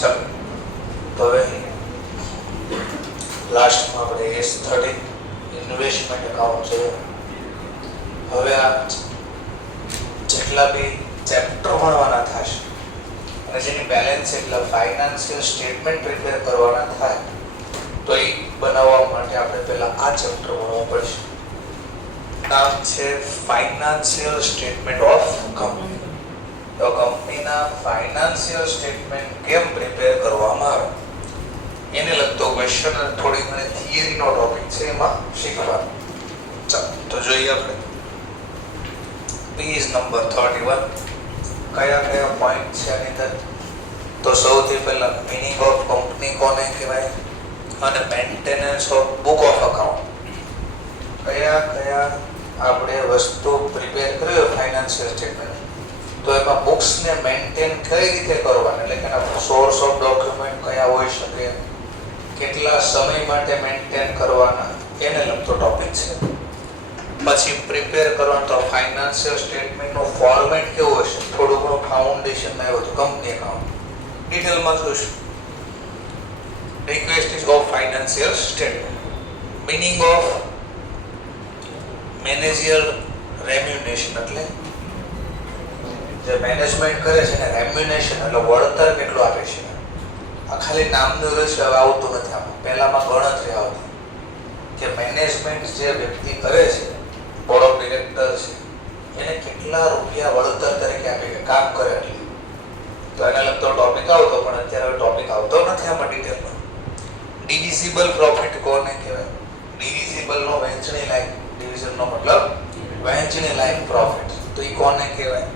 ચલો તો હવે લાસ્ટમાં આપણે S30 ઇન્વેસ્ટમેન્ટ એકાઉન્ટ છે. હવે આ જેટલા બી ચેપ્ટર ભણવાના થશે અને જેની બેલેન્સ એટલે ફાઇનાન્શિયલ સ્ટેટમેન્ટ પ્રિપેર કરવાના થાય તો એ બનાવવા માટે આપણે પહેલા આ ચેપ્ટર ભણવું પડશે. નામ છે ફાઇનાન્શિયલ સ્ટેટમેન્ટ ઓફ કંપની. તો કંપનીના ફાઇનાન્શિયલ સ્ટેટમેન્ટ કેમ પ્રિપેર કરવામાં આવે એને લગતો ક્વેશ્ચન અને થોડી ઘણી થિયરીનો ટોપિક છે એમાં શીખવાનું. ચાલો તો જોઈએ આપણે પેજ નંબર 31 કયા કયા પોઈન્ટ છે આની અંદર. તો સૌથી પહેલા મીનિંગ ઓફ કંપની કોને કહેવાય અને maintenance of book of account. કયા કયા આપણે વસ્તુ પ્રિપેર કર્યો ફાઇનાન્શિયલ સ્ટેટમેન્ટ તો એમાં બુક્સને મેન્ટેન કઈ રીતે કરવાના એટલે કે એના સોર્સ ઓફ ડોક્યુમેન્ટ કયા હોઈ શકે, કેટલા સમય માટે મેન્ટેન કરવાના એને લગતો ટોપિક છે. પછી પ્રિપેર કરવાનું તો ફાઇનાન્શિયલ સ્ટેટમેન્ટનું ફોર્મેટ કેવું હશે થોડું ઘણું ફાઉન્ડેશનમાં આવ્યું હતું કંપની એકાઉન્ટ ડિટેલમાં જોઈશું. Request is of financial statement. Meaning of managerial remuneration એટલે જે મેનેજમેન્ટ કરે છે ને રેમ્યુનેશન એટલે વળતર કેટલું આપે છે. આ ખાલી નામનું રહેશે, હવે આવતું નથી. આમાં પહેલામાં ગણતરી આવતી કે મેનેજમેન્ટ જે વ્યક્તિ કરે છે બોર્ડ ઓફ ડિરેક્ટર છે એને કેટલા રૂપિયા વળતર તરીકે આપે કે કામ કરે એટલે. તો એને લગતો ટોપિક આવતો પણ અત્યારે ટોપિક આવતો નથી આમાં ડિટેલમાં. ડિવિઝિબલ પ્રોફિટ કોને કહેવાય? ડિવિઝિબલ નો વહેંચણી લાયક, ડિવિઝન નો મતલબ વહેંચણી લાયક પ્રોફિટ, તો એ કોને કહેવાય?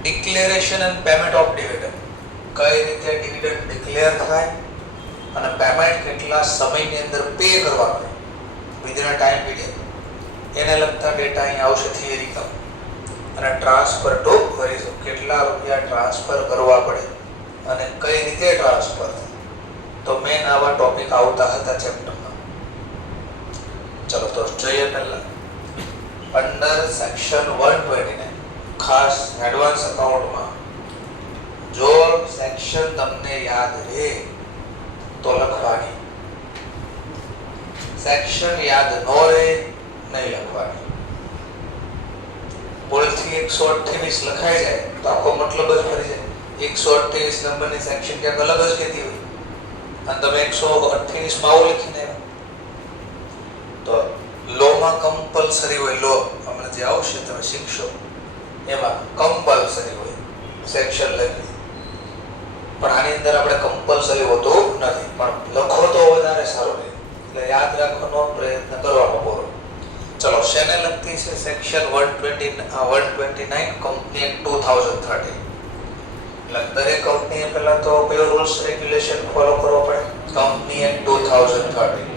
Declaration and payment of dividend. કઈ રીતે ડિવિડન્ડ ડિક્લેર થાય અને પેમેન્ટ કેટલા સમયની અંદર પે કરવાનું વિધિન અ ટાઈમ પીરિયડ એને લગતા ડેટા અહીં આવશે થિયરિકલ. અને ટ્રાન્સફર ટુ રિઝર્વ કેટલા રૂપિયા ટ્રાન્સફર કરવા પડે અને કઈ રીતે ટ્રાન્સફર થાય. તો મેન આવા ટોપિક આવતા હતા ચેપ્ટરમાં. ચલો તો જોઈએ પહેલા અંડર સેક્શન 129 ખાસ એડવાન્સ અકાઉન્ટમાં જો સેક્શન તમને યાદ રહે તો લખવાની, સેક્શન યાદ ન રહે નહીં લખવાની. ભૂલથી 128 લખાઈ જાય તો આખો મતલબ જ ફરી જાય. 128 નંબરની સેક્શન ક્યાંક અલગ જ કહેતી હોય અને તમે 128 માં આવું લખીને તો લોમાં કમ્પલસરી હોય. લો હમણાં જે આવશે તમે શીખશો એમાં કમ્પલસરી હોય સેક્શન લખી, પણ આની અંદર આપણે કમ્પલસરી હોતું નથી. પણ લખો તો વધારે સારું રહે એટલે યાદ રાખવાનો પ્રયત્ન કરવાનો પૂરો. ચલો શેને લગતી છે? Section 129 company act 2013. એટલે દરેક કંપનીએ પહેલા તો કયો રૂલ્સ રેગ્યુલેશન ફોલો કરવો પડે? Company act 2013.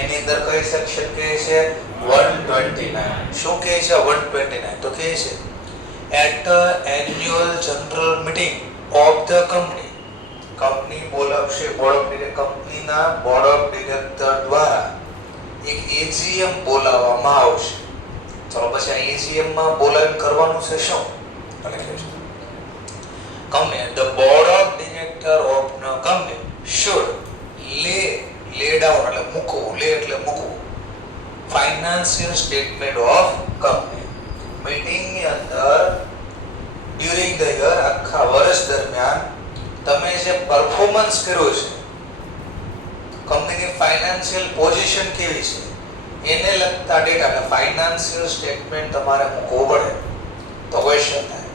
એની અંદર કઈ સેક્શન કહે છે? 129. શું કહે છે 129? તો કહે છે at annual general meeting of the company. Company બોલાવશે કંપનીના બોર્ડ ઓફ ડિરેક્ટર દ્વારા એક એજીએમ બોલાવવામાં આવશે. ચલો પછી આ એજીએમ માં બોલાવીને કરવાનું છે શું? લખે છે company the board of director of the company should lay down એટલે મૂકવું, લે એટલે મૂકવું, ફાઇનાન્શિયલ સ્ટેટમેન્ટ ઓફ કંપની. મીટિંગની અંદર ડ્યુરિંગ ધ યર આખા વર્ષ દરમિયાન તમે જે પરફોર્મન્સ કર્યું છે, કંપનીની ફાઇનાન્શિયલ પોઝિશન કેવી છે એને લગતા ડેટા એટલે ફાઇનાન્શિયલ સ્ટેટમેન્ટ તમારે મૂકવું પડે. તો ક્વેશ્ચન થાય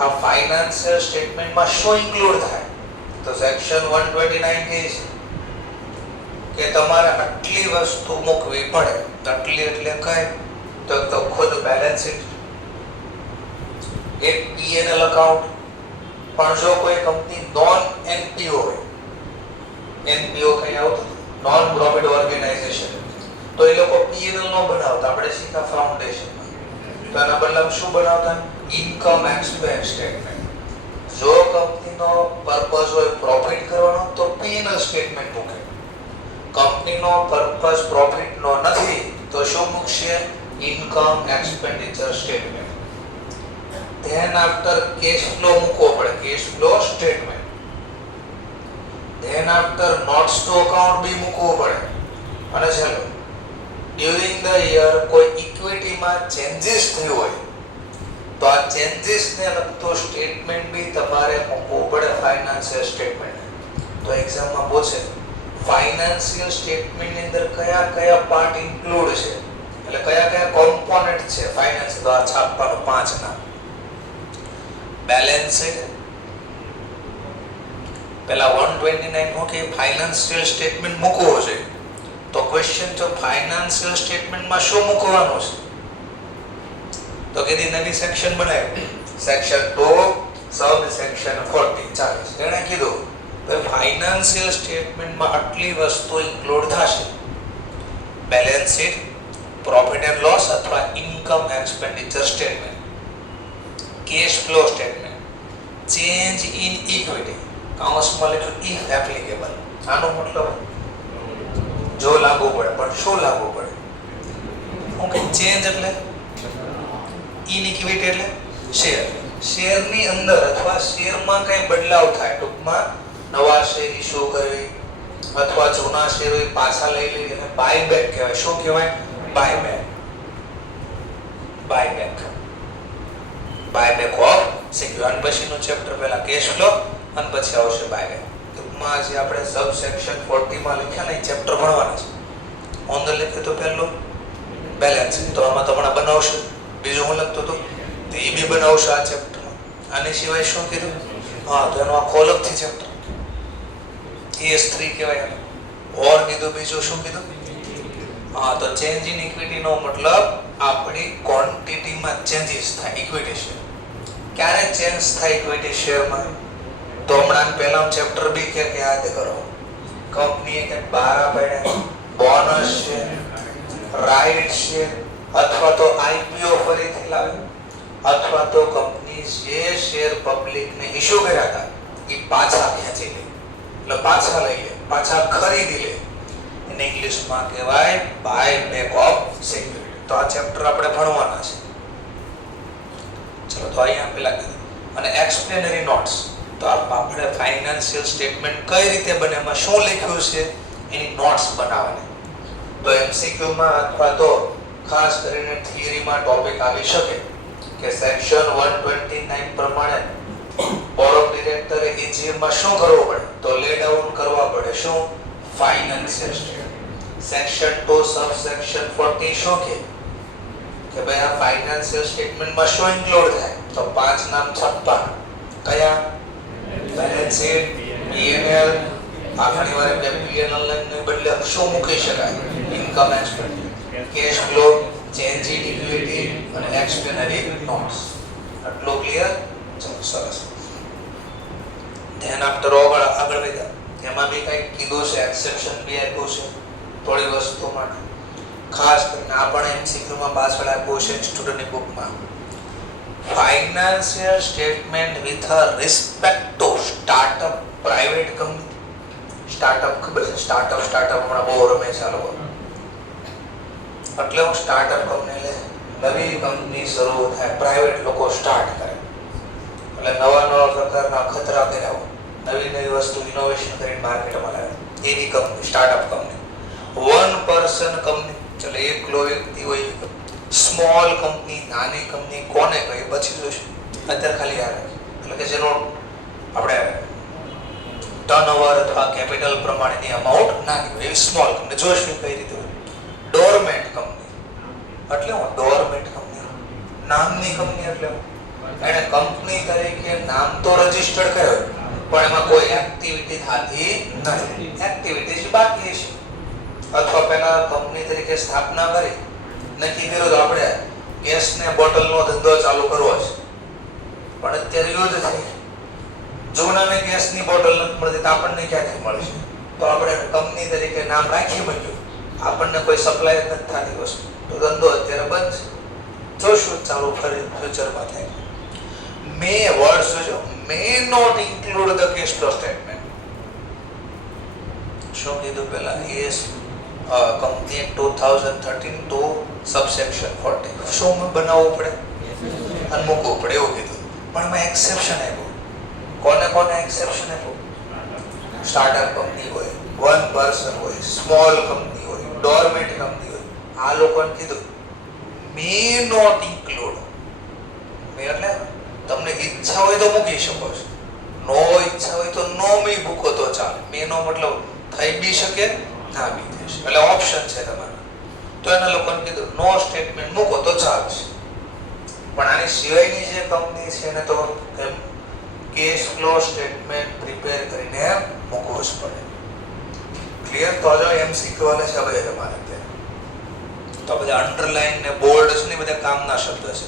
આ ફાઇનાન્શિયલ સ્ટેટમેન્ટમાં શું ઇન્ક્લુડ થાય? તો સેક્શન 129 કહે છે કે તમારે આટલી વસ્તુ મૂકવી પડે. આટલી એટલે કઈ? તો ખુદ બેલેન્સ શીટ, એક P&L અકાઉન્ટ. પણ જો કોઈ કંપની નોન એનપીઓ હોય, એનપીઓ કઈ આવતું નોન પ્રોફિટ ઓર્ગેનાઇઝેશન, તો એ લોકો P&L નો બનાવતા, આપણે શીખા ફાઉન્ડેશનમાં. તો એના બદલામાં શું બનાવતા? Income expense statement. જો કંપનીનો પર્પસ હોય પ્રોફિટ કરવાનો તો P&L સ્ટેટમેન્ટ મૂકે. કંપનીનો પર્પસ પ્રોફિટનો નથી તો શું મૂકશે? Income expenditure statement. Then after cash flow મૂકવો પડે, cash flow statement. Then after notes to account બી મૂકવું પડે. અને ચાલો ડ્યુરિંગ ધ યર કોઈ ઇક્વિટીમાં ચેન્જીસ થયું હોય તો આ ચેન્જીસને લગતો સ્ટેટમેન્ટ બી તમારે મૂકવું પડે ફાઇનાન્શિયલ સ્ટેટમેન્ટ. તો એક્ઝામમાં પૂછે ફાઇનાન્શિયલ સ્ટેટમેન્ટની અંદર કયા કયા પાર્ટ ઇન્ક્લુડ છે, એટલે કયા કયા કોમ્પોનન્ટ છે ફાઇનાન્સ, તો આ છાપવાનું 5 નામ. બેલેન્સ શીટ પેલા 129 નો કે ફાઇનાન્શિયલ સ્ટેટમેન્ટ મૂકવો છે. તો ક્વેશ્ચન છે ફાઇનાન્શિયલ સ્ટેટમેન્ટમાં શું મૂકવાનું છે? તો કીધી નવી સેક્શન બનાવી, સેક્શન 2 સબ સેક્શન 40 40. એને કીધું તો ફાઇનાન્શિયલ સ્ટેટમેન્ટમાં આટલી વસ્તુ ઇન્ક્લુડ થશે: balance sheet, profit and loss અથવા income expenditure statement, cash flow statement, change in equity કાઉન્સમાં લખ્યું ઇફ એપ્લિકેબલ. આનો મતલબ જો લાગુ પડે, પણ શું લાગુ પડે? ઓકે, ચેન્જ એટલે ઇન ઇક્વિટી એટલે શેર, શેરની અંદર અથવા શેરમાં કઈ બદલાવ થાય, ટૂંકમાં નવા શેર ઇશ્યુ કરવી અથવા જૂના શેર પાછા લઈ લેવી અને બાયબેક કહેવાય. શું કહેવાય? Buyback. Buyback buyback of secure. પછીનું ચેપ્ટર પહેલા કેશ ફ્લો અને પછી આવશે બાયબેક. ટૂંકમાં જે આપણે સબ સેક્શન 40 માં લખ્યા ને ચેપ્ટર ભણવાના છે. ઓન ધ લખ્યું તો પહેલું બેલેન્સ, તો આમાં તો હમણાં બનાવશે. બીજું હું લખતો હતો તો એ બી બનાવશે આ ચેપ્ટરમાં. આની સિવાય શું કીધું? હા, તો એનો આખો અલગથી ચેપ્ટર ES3 કહેવાય. ઓર કીધું, બીજું શું કીધું? હા, તો ચેન્જ ઇન ઇક્વિટી નો મતલબ આપણી ક્વોન્ટિટીમાં ચેન્જીસ થાય ઇક્વિટી શેર. ક્યારે ચેન્જ થાય ઇક્વિટી શેરમાં? તો હમણાં પહેલા ચેપ્ટર બી કે યાદ કરો, કંપનીએ કે 12 પાડ્યા, બોનસ છે, રાઇટ છે, અથવા તો IPO ફરીથી લાવે, અથવા તો કંપની જે શેર પબ્લિકને ઇશ્યુ કર્યા હતા એ પાછા ખેંચી લે, એટલે પાછા લઈ લે, પાછા ખરીદી લે. એને ઇંગ્લિશમાં કહેવાય બાય બેક ઓફ સિક્યુરિટી. તો આ ચેપ્ટર આપણે ભણવાના છે. ચલો, તો અહીંયા પેલા કીધું. અને એક્સપ્લેનરી નોટ્સ, તો આપણે ફાઇનાન્શિયલ સ્ટેટમેન્ટ કઈ રીતે બને, એમાં શું લખ્યું છે એની નોટ્સ બનાવવાની. તો MCQ માં અથવા તો ખાસ કરીને થિયરીમાં ટોપિક આવી શકે કે સેક્શન 129 પ્રમાણે બોર્ડ ઓફ ડિરેક્ટરે EGM માં શું કરવું પડે? તો લે ડાઉન કરવા પડે. શું? Financial statement. સેક્શન 2 સબ સેક્શન 40 શું કે ભાઈ આ ફાઇનાન્શિયલ સ્ટેટમેન્ટમાં શું ઇન્ક્લુડ થાય? તો 5 નામ છપ્પા. કયા? બેલેન્સ શીટ, P&L, આખરી વાર કે P&L ને બદલે શું મૂકી શકાય? Income expenditure, cash flow, change in equity અને એક્સપ્લેનરી નોટ્સ. આટલું ક્લિયર? ચલો, સરસ. ધ્યાન આપતો આગળ વધ્યા. એમાં બી કંઈક કીધું છે, એક્સેપ્શન બી આપ્યું છે થોડી વસ્તુ માટે. ખાસ કરીને આપણે MCQ માં પાછળ આપ્યું છે સ્ટુડન્ટની બુકમાં. Financial statement with respect to startup private company. Startup ખબર છે? સ્ટાર્ટઅપ હમણાં બહુ રમે છે આ લોકો. એટલે હું સ્ટાર્ટઅપ કંપની લે, નવી કંપની શરૂ થાય, પ્રાઇવેટ લોકો સ્ટાર્ટ કરે, એટલે નવા પ્રકારના ખતરા કર્યા હોય, નવી વસ્તુ ઇનોવેશન કરીને માર્કેટમાં લાવે, એની company startup company. One person company, એટલે એકલો વ્યક્તિ હોય. સ્મોલ કંપની, નાની કંપની કોને કહે પછી જોઈશું. અત્યારે ખાલી યાદ રાખી, એટલે કે જેનો આપણે ટર્નઓવર અથવા કેપિટલ પ્રમાણેની અમાઉન્ટ નાની હોય એવી સ્મોલ કંપની. જોઈશું કઈ રીતે હોય. ડોરમેન્ટ કંપની, એટલે હું ડોરમેન્ટ કંપની, નામની કંપની, એટલે એને કંપની તરીકે નામ તો રજીસ્ટર્ડ કર્યો પણ એમાં કોઈ એક્ટિવિટી થતી નથી, એક્ટિવિટી બાકી છે. અથવા પહેલા કંપની તરીકે સ્થાપના કરી, નક્કી કર્યો તો આપણે ગેસને બોટલનો ધંધો ચાલુ કરવો છે, પણ અત્યારે યુદ્ધ થઈ, જૂનાને ગેસની બોટલ નથી મળતી તો આપણને ક્યાંથી મળશે? તો આપણે કંપની તરીકે નામ રાખી મૂક્યું, આપણને કોઈ સપ્લાય નથી થતી વસ્તુ, તો ધંધો અત્યારે બંધ છે. જોશું ચાલુ ફરી ફ્યુચરમાં થાય. મે વર્ડ જોજો, may not include the cash flow statement. શું કીધું પેલા? As company act 2013 two subsection 40 શું બનાવવું પડે અને મૂકવું પડે એવું કીધું. પણ એમાં એક્સેપ્શન આપ્યું. કોને એક્સેપ્શન આપ્યું? સ્ટાર્ટઅપ કંપની હોય, વન પર્સન હોય, સ્મોલ કંપની હોય, ડોરમેટ કંપની હોય, આ લોકોને કીધું મે નોટ ઇન્ક્લુડ. મે એટલે તમને ઈચ્છા હોય તો મૂકી શકો છો, નો ઈચ્છા હોય તો નો મી મૂકો તો ચાલે. મે નો મતલબ થઈ બી શકે, ના બી થઈ શકે, એટલે ઓપ્શન છે તમારે. તો એના લોકોને કીધું નો સ્ટેટમેન્ટ મૂકો તો ચાલશે. પણ આની સિવાયની જે કંપની છે એને તો કેશ ફ્લો સ્ટેટમેન્ટ પ્રિપેર કરીને મૂકવું જ પડે. ક્લિયર? તો જો એમસીક્યુ વાળા છે હવે તમારે તો બધા અંડરલાઈન ને બોલ્ડ છે ને બધા કામના શબ્દ છે.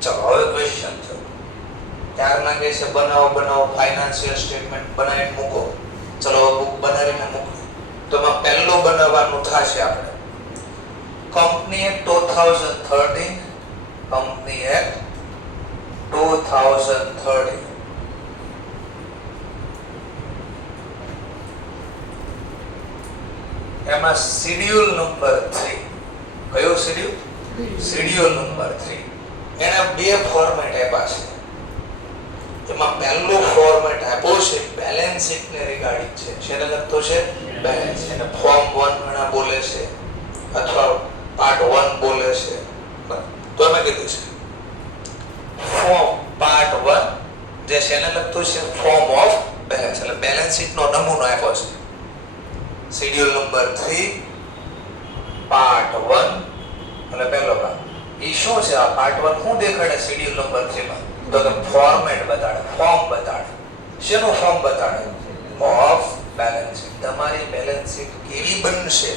ચલો હવે ક્વેશ્ચન છે. ત્યારના કહે છે બનાવો ફાઇનાન્શિયલ સ્ટેટમેન્ટ બનાવીને મૂકો. ચલો બુક બનાવીને મૂકો. તો એમાં પહેલું બનાવવાનું થશે આપણે કંપની એક્ટ 2013. Company act 2013. એમાં શેડ્યુલ નંબર 3. કયો શેડ્યુલ? Schedule number 3. એને બે ફોર્મેટ આપ્યા છે. એમાં પહેલું ફોર્મેટ આપ્યો છે બેલેન્સ શીટ ને રિગાર્ડિંગ છે. શેને લગતો છે? બેલેન્સ. એને ફોર્મ 1 ઘણા બોલે છે અથવા પાર્ટ 1 બોલે છે. તો અમે કીધું છે ફોર્મ પાર્ટ 1 જે શેને લગતું છે? Form of balance. એટલે બેલેન્સ શીટ નો નમૂનો આપ્યો છે. શેડ્યુલ નંબર 3 પાર્ટ 1 એટલે પહેલો ભાગ. ઈ શું છે? આ પાર્ટ 1 શું દેખાડે શેડ્યુલ નંબર 3 માં? તો કે ફોર્મેટ બતાડે, ફોર્મ બતાડે. શેનું ફોર્મ બતાડે? Of balance sheet. તમારી બેલેન્સ શીટ કેવી બનશે?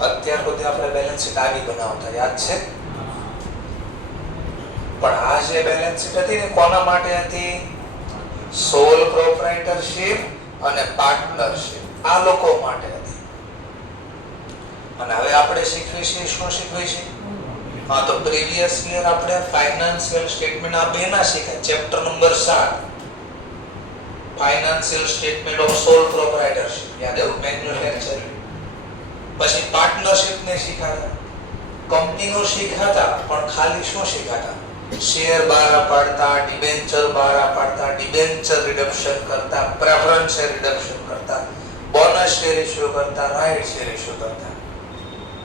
અત્યાર સુધી આપણે બેલેન્સ શીટ આવી બનાવતા, યાદ છે? પણ આ જે બેલેન્સ શીટ હતી ને કોના માટે હતી? સોલ પ્રોપ્રાઇટરશિપ અને પાર્ટનરશિપ, આ લોકો માટે હતી. અને હવે આપણે શીખવી છે શું શીખવી છે? હા, તો પ્રીવિયસ યર આપણે ફાઇનાન્શિયલ સ્ટેટમેન્ટ આ બેના શીખ્યા. Chapter number 7 financial statement of sole proprietorship, યાદ આવ્યું? મેન્યુફેક્ચર. પછી પાર્ટનરશિપ ને શીખ્યા. કંપનીનું શીખ્યા પણ ખાલી શું શીખ્યા? શેર બહાર પાડતા, ડિબેન્ચર બહાર પાડતા, ડિબેન્ચર રિડક્શન કરતા, પ્રેફરન્સ શેર રિડક્શન કરતા, બોનસ શેર ઇશ્યુ કરતા, રાઇટ શેર ઇશ્યુ કરતા.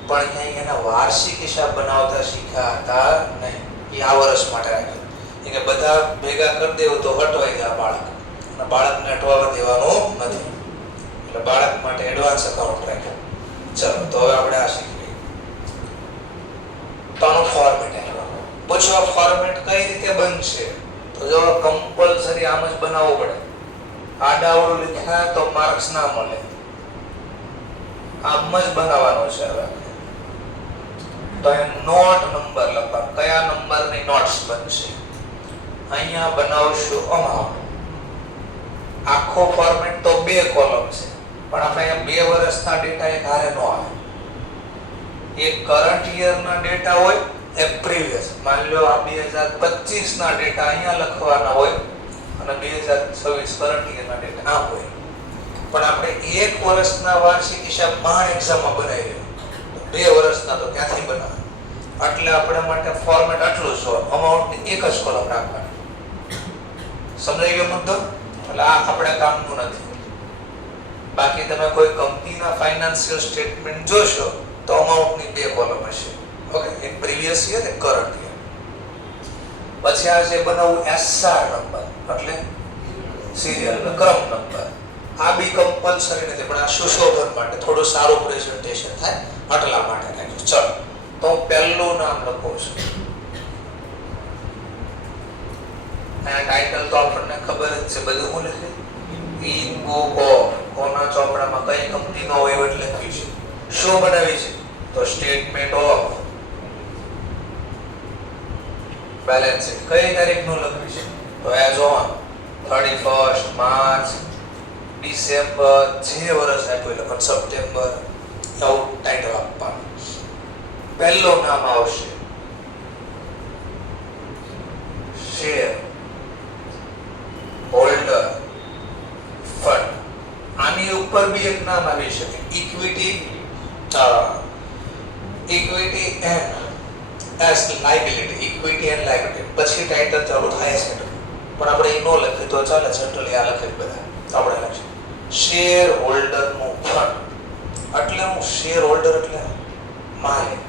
પણ ક્યાંય એના વાર્ષિક હિસાબ બનાવતા શીખ્યા હતા નહીં. એ આ વર્ષ માટે રાખ્યું. કે બધા ભેગા કરી દેવું તો હટવાઈ જાય બાળક, અને બાળકને હટવા દેવાનું નથી. એટલે બાળક માટે એડવાન્સ અકાઉન્ટ રાખ્યું. ચલો તો હવે આપણે આ શીખીએ. તો આનું ફોર્મેટ પૂછો, ફોર્મેટ કઈ રીતે બનશે? તો જો કમ્પલસરી આમ જ બનાવવું પડે. આડાવડું લખ્યા તો માર્ક્સ ના મળે. આમ જ બનાવવાનો છે. હવે તો એ નોટ નંબર લખવા. કયા નંબરની નોટ્સ બનશે? અહીંયા બનાવશું અમાઉન્ટ. આખો ફોર્મેટ તો 2 કોલમ છે, પણ આપણે અહીંયા 2 વર્ષના ડેટા એક હારે નો આવે. એક કરંટ યર ના ડેટા હોય, એક પ્રીવિયસ. માની લો આ 2025 ના ડેટા અહીંયા લખવાના હોય અને 2026 કરંટ યર ના ડેટા આ હોય. પણ આપણે 1 વર્ષના વાર્ષિક હિસાબ મહાન એક્ઝામમાં બનાવી દઈએ, 2 વર્ષના તો ક્યાંથી બનાવે? એટલે આપણા માટે ફોર્મેટ આટલું જ હોય. અમાઉન્ટની એક જ કોલમ રાખવાની. સમજાઈ ગયો મુદ્દો? એટલે આ આપણે કામનું નથી. બાકી તમે કોઈ કંપનીના ફાઇનાન્શિયલ સ્ટેટમેન્ટ જોશો તો અમાઉન્ટની 2 કોલમ હશે. ઓકે, એક પ્રીવિયસ યર, એક કરંટ યર. પછી આ જે બનાવવું એસઆર નંબર એટલે સિરિયલ ક્રમ નંબર. આ બી કમ્પલસરી નથી, પણ આ સુશોભન માટે થોડું સારું પ્રેઝન્ટેશન થાય એટલા માટે રાખ્યું. ચલો તો હું પહેલું નામ લખું છું. આ ટાઇટલ તો આપણને ખબર જ છે. બધું હું લખી ઈ બુક ઓફ કોના ચોપડામાં કઈ કંપનીનો હોય એટલે લખ્યું છે. શું બનાવી છે? તો સ્ટેટમેન્ટ ઓફ બેલેન્સ શીટ. કઈ તારીખનું લખ્યું છે? તો as on 31st March, December, જે વર્ષ આપ્યું એટલે સપ્ટેમ્બર, એવું ટાઇટલ આપવાનું. પહેલું નામ આવશે શેર હોલ્ડર ફંડ. આની ઉપર બી એક નામ આવી શકે, equity and S liability. Equity and liability પછી ટાઇટલ ચાલુ થાય છે, પણ આપણે એ નો લખીએ તો ચાલે. જનરલી આ લખે બધા આપણે લખીએ શેર હોલ્ડર નું ફંડ. એટલે હું શેર હોલ્ડર એટલે માલિક,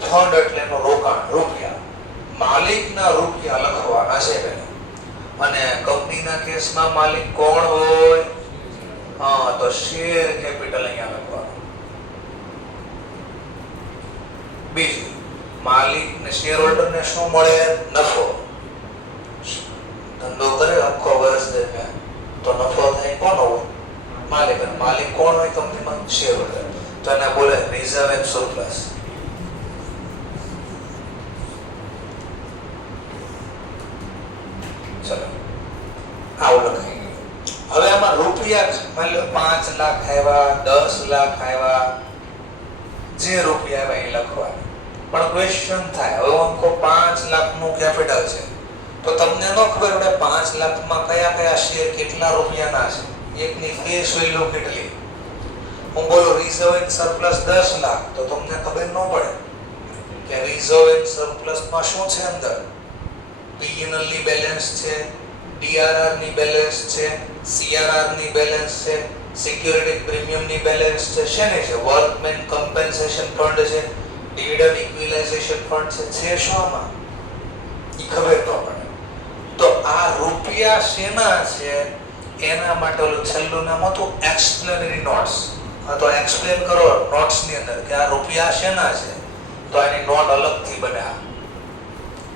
ફંડ એટલે એનું રોકાણ રૂપિયા, માલિકના રૂપિયા લખવાના છે પહેલા. અને કંપનીના કેસમાં માલિક કોણ હોય? હા, તો શેર કેપિટલ અહીંયા લખવાનું. બીજું, માલિક ને શેર હોલ્ડર ને શું મળે? નફો. ધંધો કરે આખો વર્ષ દરમિયાન તો નફો થાય કોનો હોય? માલિક. અને માલિક કોણ હોય કંપનીમાં? Share holder. તો એને બોલે રિઝર્વ એન્ડ સરપ્લસ. ચલો આવું લખાઈ ગયું. હવે આમાં રૂપિયા માની લો 5 લાખ આવ્યા, 10 લાખ આવ્યા, જે રૂપિયા આવ્યા એ લખવાના. પણ ક્વેશ્ચન થાય, હવે અંકો 5 લાખ નું કેપિટલ છે તો તમને ન ખબર પડે 5 લાખમાં કયા કયા શેર કેટલા રૂપિયાના છે, એકની ફેસ વેલ્યુ કેટલી. હું બોલું રિઝર્વ એન્ડ સરપ્લસ 10 લાખ તો તમને ખબર ન પડે કે રિઝર્વ એન્ડ સરપ્લસ માં શું છે અંદર? P&L ની બેલેન્સ છે, DRR ની બેલેન્સ છે, CRR ની બેલેન્સ છે, સિક્યુરિટી પ્રીમિયમ ની બેલેન્સ છે, શેની છે? વર્કમેન કમ્પેન્સેશન ફંડ છે, ડિવિડન્ડ ઇક્વિલાઇઝેશન ફંડ છે શું આમાં? ઈ ખબર ન પડે. તો આ રૂપિયા શેના છે એના માટે ઓલું છેલ્લું નામ હતું એક્સપ્લેનરી નોટ્સ. હા, તો એક્સપ્લેન કરો નોટ્સ ની અંદર કે આ રૂપિયા શેના છે, તો આની નોટ અલગથી બને.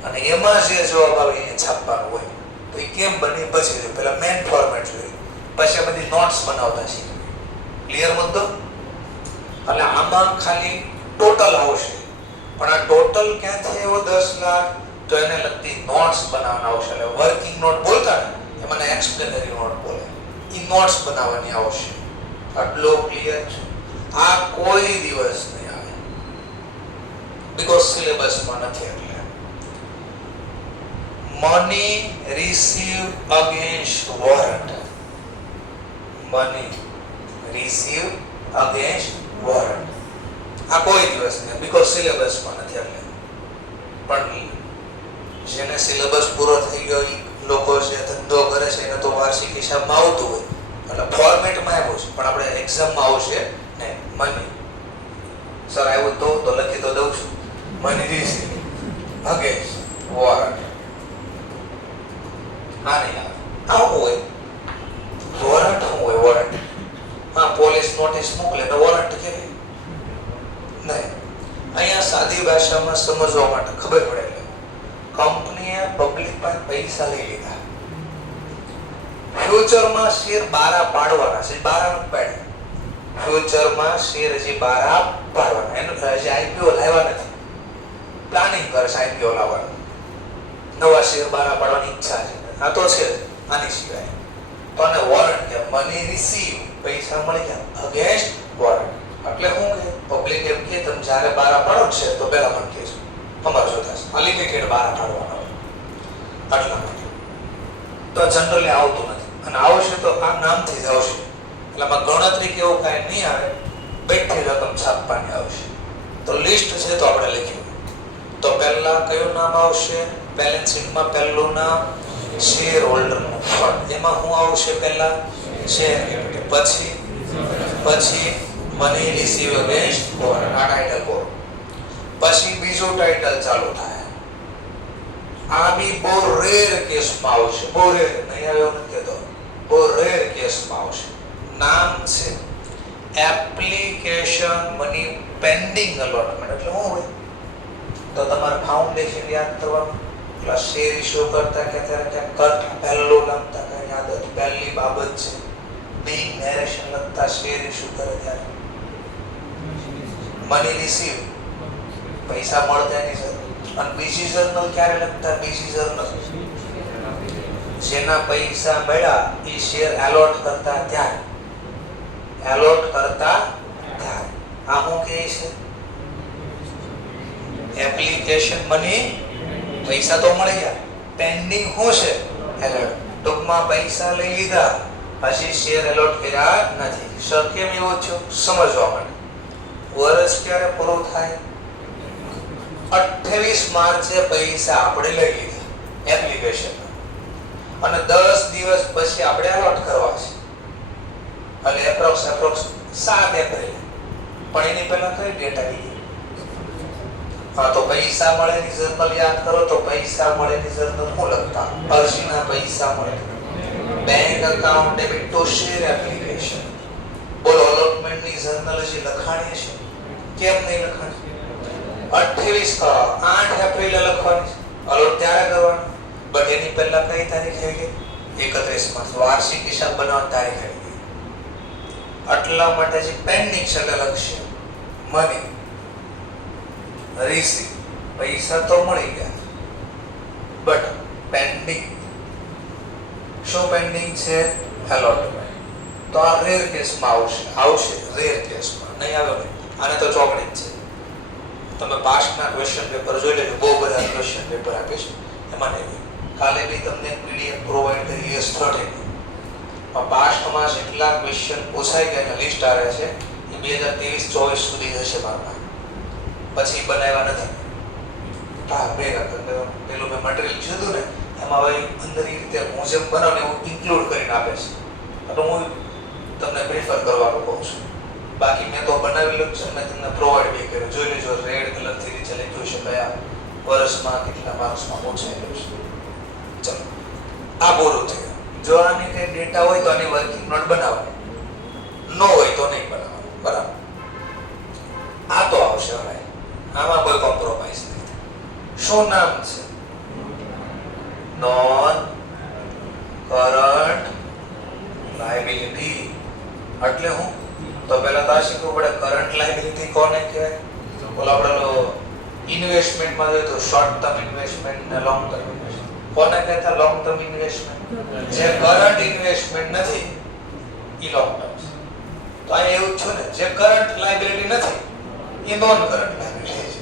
અને એમાં જે જવાબ આવે એ છાપવાનું હોય. તો એ કેમ બની પછી પેલા મેઇન ફોર્મેટ જોઈએ, પછી આ બધી નોટ્સ બનાવતા છે. ક્લિયર મુદ્દો? એટલે આમાં ખાલી ટોટલ આવશે, પણ આ ટોટલ ક્યાંથી આવ્યો 10 લાખ? તો એને લગતી નોટ્સ બનાવવાના આવશે. એટલે વર્કિંગ નોટ બોલતા ને એ મને એક્સપ્લેનરી નોટ બોલે, એ નોટ્સ બનાવવાની આવશે. આટલો ક્લિયર છે? આ કોઈ દિવસ નહીં આવે બીકોઝ સિલેબસમાં નથી. એટલે money received against warrant, money received against warrant આ કોઈ દિવસ નહીં બીકોઝ સિલેબસમાં નથી. એટલે પણ જેને સિલેબસ પૂરો થઈ ગયો એ લોકો જે ધંધો કરે છે એને તો વાર્ષિક હિસાબમાં આવતું હોય એટલે ફોર્મેટમાં આવ્યું છે, પણ આપણે એક્ઝામમાં આવશે ને મની. સર આવ્યું તો લખી તો દઉં છું, મની રિસીવ્ડ અગેન્સ્ટ વોરંટ. આ નહીં આવે. આ શું હોય? વોરંટ શું હોય? વોરંટ હા, પોલીસ નોટિસ મોકલે તો વોરંટ કહેવાય નહીં. અહીંયા સાદી ભાષામાં સમજવા માટે ખબર પડે એટલે કંપનીએ પબ્લિક પાસે પૈસા લઈ લીધા, ફ્યુચરમાં શેર બારા પાડવાના છે, બારા નથી પાડ્યા. ફ્યુચરમાં શેર હજી બારા પાડવાના, એનું હજી આઈપીઓ લાવ્યા નથી, પ્લાનિંગ કરે છે આઈપીઓ લાવવાનું, નવા શેર બારા પાડવાની ઈચ્છા છે. આ તો છે આની સિવાય તો આને વોરંટ કે મની રિસીવ પૈસા મળી ગયા અગેન્સ્ટ વોરંટ. એટલે હું કે પબ્લિક એમ કે તમે જ્યારે બારા પાડો છે તો પહેલા મને કહેજો, અમારે જોતા છે અનલિમિટેડ બારા પાડવાના હોય આટલા માટે. તો જનરલી આવતું નથી, અને આવશે તો આ નામથી જ આવશે. એટલે આમાં ગણતરી કે એવું કાંઈ નહીં આવે, બેઠી રકમ છાપવાની આવશે. તો લિસ્ટ છે તો આપણે લખ્યું. તો પહેલા કયું નામ આવશે? બેલેન્સ શીટમાં પહેલું નામ શેર હોલ્ડરનું ફંડ. એમાં શું આવશે? પહેલા શેર કેપિટલ, પછી મની રિસીવ અગેન્સ્ટ વોરંટ, આ ટાઇટલ બોલો. પછી બીજું ટાઇટલ ચાલુ થાય. આ બી બહુ રેર કેસમાં આવશે, બહુ રેર નહીં આવ્યો નથી કહેતો, બહુ રેર કેસમાં આવશે. નામ છે એપ્લિકેશન મની પેન્ડિંગ અલોટમેન્ટ. એટલે શું હોય? તો તમારે ફાઉન્ડેશન યાદ કરવાનું, પ્લસ શેર ઇશ્યુ કરતા કે ત્યારે ક્યાંક કટ પહેલું લખતા કઈ યાદ હતી, પહેલી બાબત છે. બી નેરેશન લખતા શેર ઇશ્યુ કરે ત્યારે મની રિસીવ પૈસા મળતા એની સાથે. અને બીજી જર્નલ ક્યારે લખતા? બીજી જર્નલ જેના પૈસા મળ્યા એ શેર એલોટ કરતા ત્યારે, એલોટ કરતા ત્યારે. આ શું કહે છે? એપ્લિકેશન મની, પૈસા તો મળી ગયા, પેન્ડિંગ શું છે? એલોટ. ટૂંકમાં પૈસા લઈ લીધા, હજી શેર એલોટ કર્યા નથી. સર કેમ એવું થયું? સમજવા માટે. વર્ષ ક્યારે પૂરું થાય? 28 માર્ચે પૈસા આપણે લઈ લીધા એપ્લિકેશન, અને 10 દિવસ પછી આપણે એલોટ કરવા છે. વર્ષ એપ્રોક્સ 7 એપ્રિલ, પણ એની પહેલા કઈ ડેટ આવી ગઈ? હા, તો પૈસા મળેની જર્નલ યાદ કરો તો પૈસા મળેની જર્નલ શું લખતા? અરજીના પૈસા મળે, bank account debit to share application. બોલો, અલોટમેન્ટની જર્નલ હજી લખાણી છે? કેમ નહીં લખાણી? 8 એપ્રિલે લખવાની છે, અલોટ ત્યારે કરવાનું. બટ એની પહેલા કઈ તારીખ આવી ગઈ? 31 માર્ચ, વાર્ષિક હિસાબ બનાવવાની તારીખ આવી ગઈ. આટલા માટે જે પેન્ડિંગ છે એટલે લખશે મની રિસીવ, પૈસા તો મળી ગયા બટ પેન્ડિંગ. શું પેન્ડિંગ છે? એલોટમેન્ટ. તો આ રેર કેસમાં આવશે રેર કેસમાં, નહીં આવે ભાઈ. આને તો ચોકડી જ છે. તમે પાસ્ટના ક્વેશ્ચન પેપર જોઈ લેજો, બહુ બધા ક્વેશ્ચન પેપર આપીશ એમાં નહીં. કાલે બી તમને પીડીએફ પ્રોવાઈડ કરી S30 પાસ્ટમાં જેટલા ક્વેશ્ચન પૂછાઈ ગયા લિસ્ટ આવે છે એ 2023-24 સુધી હશે મારા, પછી બનાવ્યા નથી. હા, ભેગા પેલું મેં મટીરિયલ કીધું ને એમાં હવે અંદર એ રીતે હું જેમ બનાવું એવું ઇન્ક્લુડ કરીને આપે છે, તો હું તમને પ્રિફર કરવાનું કહું છું. બાકી મેં તો બનાવેલું છે, મેં તમને પ્રોવાઈડ બી કર્યું. જોઈ લેજો, રેડ કલરથી નીચે લખ્યું છે કયા વર્ષમાં કેટલા માર્ક્સમાં પૂછાયેલું છે. ચલો, આ પૂરું થયું. જો આની કઈ ડેટા હોય તો આની વર્કિંગ નોટ બનાવવાની, ન હોય તો નહીં બનાવવાની. બરાબર? આ તો આવશે હવે, આમાં કોઈ કોમ્પ્રોમાઇઝ નહીં. શું નામ છે? Non current liability. એટલે હું તો પહેલા તો આ શીખવું પડે, કરન્ટ લાયબિલિટી કોને કહેવાય? બોલો, આપણે ઇન્વેસ્ટમેન્ટમાં જોઈએ તો શોર્ટ ટર્મ ઇન્વેસ્ટમેન્ટ ને લોંગ ટર્મ ઇન્વેસ્ટમેન્ટ. કોને કહેતા લોંગ ટર્મ ઇન્વેસ્ટમેન્ટ? જે કરન્ટ ઇન્વેસ્ટમેન્ટ નથી એ લોંગ ટર્મ છે. તો આ એવું જ છે ને, જે કરન્ટ લાયબિલિટી નથી એ નોન કરન્ટ લાયબિલિટી છે.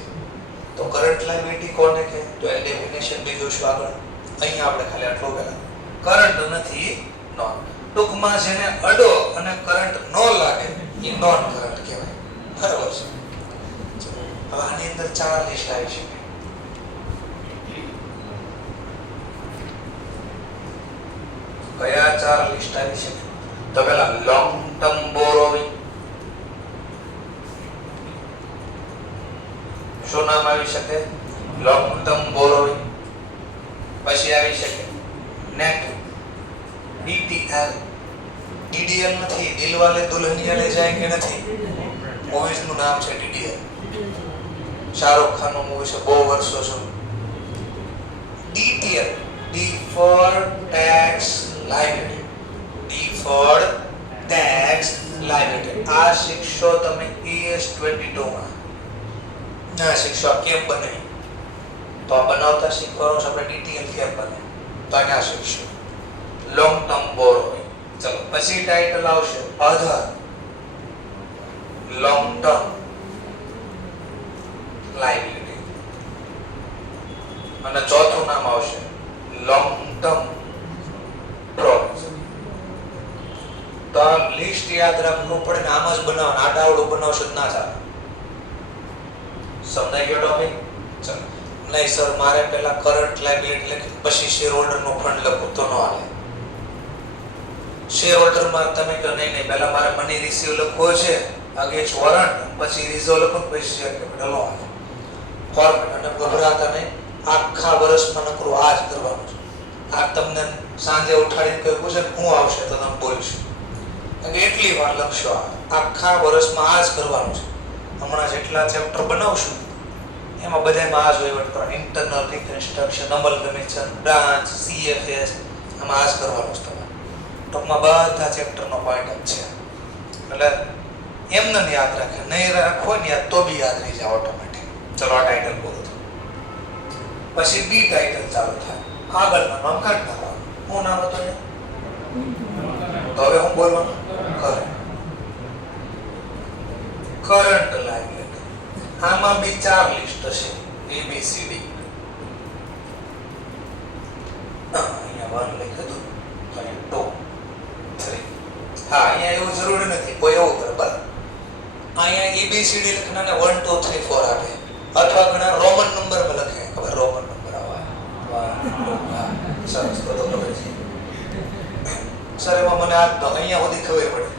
તો કરન્ટ લાયબિલિટી કોને કહે? તો એ ડેફિનેશન બી જોશું આગળ. અહીંયા આપણે ખાલી આટલું પહેલા કરન્ટ નથી નોન. ટૂંકમાં જેને અડો અને કરન્ટ ન લાગે એ નોન કરન્ટ કહેવાય. બરાબર છે? હવે આની અંદર 4 લિસ્ટ આવી છે. કયા 4 લિસ્ટ આવી છે? તો પેલા લોંગ ટર્મ બોરોવિંગ. શું નામ આવી શકે? Long term borrowing. પછી આવી શકે નેટ DTL. DDL નથી, દિલવાલે દુલ્હનિયા લે જાય કે નથી? મૂવીઝ નું નામ છે DDL. શાહરુખ ખાન નું મૂવી છે, બહુ વર્ષો છે. DTL, deferred tax liability. deferred tax liability. આ શીખશો તમે ES22 માં. ના શીખશો કેમ બને, તો આ બનાવતા શીખવાનું છે આપણે. DTL કેમ બને તો આ શીખશો. Long term borrowing. ચલો, પછી ટાઇટલ આવશે અધર લોંગ ટર્મ લાયબિલિટી, અને ચોથું નામ આવશે લોંગ ટર્મ પ્રોવિઝન. તો આ લિસ્ટ યાદ રાખવું પડે ને, આમ જ બનાવવાનું. આડાવડું બનાવશો ના ચાલે. સમજાઈ ગયો ટોપિક? ચલો. નહીં સર, મારે પહેલા કરન્ટ લાયબિલિટી લખી પછી શેર હોલ્ડર નો ફંડ લખું તો ન હાલે. શેર હોલ્ડર માં તમે કહો નહીં પહેલા મારે મની રિસીવ લખવો છે, અગેન્સ્ટ વોરંટ, પછી રિઝર્વ લખું, પછી શેર કેપિટલ નો હાલે. ફોર્મેટ. અને ગભરાતા નહીં, આખા વર્ષમાં નકરું આ જ કરવાનું છે. આ તમને સાંજે ઉઠાડીને કોઈ પૂછે હું આવશે તો તમે બોલશો, એટલી વાર લખશો. આખા વર્ષમાં આ જ કરવાનું છે. હમણાં જેટલા ચેપ્ટર બનાવશું એમાં બધામાં આ જ વહીવટ કરવાનો. ઇન્ટરનલ રિકન્સ્ટ્રક્શન, અમલગમીશન, બ્રાન્ચ, CFS, આમાં આ જ કરવાનું છે તમારે. ટૂંકમાં બધા ચેપ્ટરનો પાર્ટ જ છે. એટલે એમને યાદ રાખે, નહીં રાખો ને યાદ તો બી યાદ રહી જાય ઓટોમેટિક. ચલો, આ ટાઇટલ પૂરું થયું. પછી બી ટાઇટલ ચાલુ થાય. આગળના નામ કાઢ નાખવાનું. શું નામ હતું? તો હવે હું બોલવાનું કરન્ટ લાયબિલિટી. આમાં બી 4 લિસ્ટ છે, ABCD. અહીંયા 1 લખ્યું હતું, અહીંયા 2 3. હા, અહીંયા એવું જરૂરી નથી, કોઈ એવું કરે. બરાબર, અહીંયા ABCD લખનાને 1 2 3 4 આપે, અથવા ઘણા રોમન નંબરમાં લખે. ખબર રોમન નંબર આવે? 1 2 સરસ, તો ખબર છે સર. એમાં મને આ અહીંયા સુધી ખબર પડે.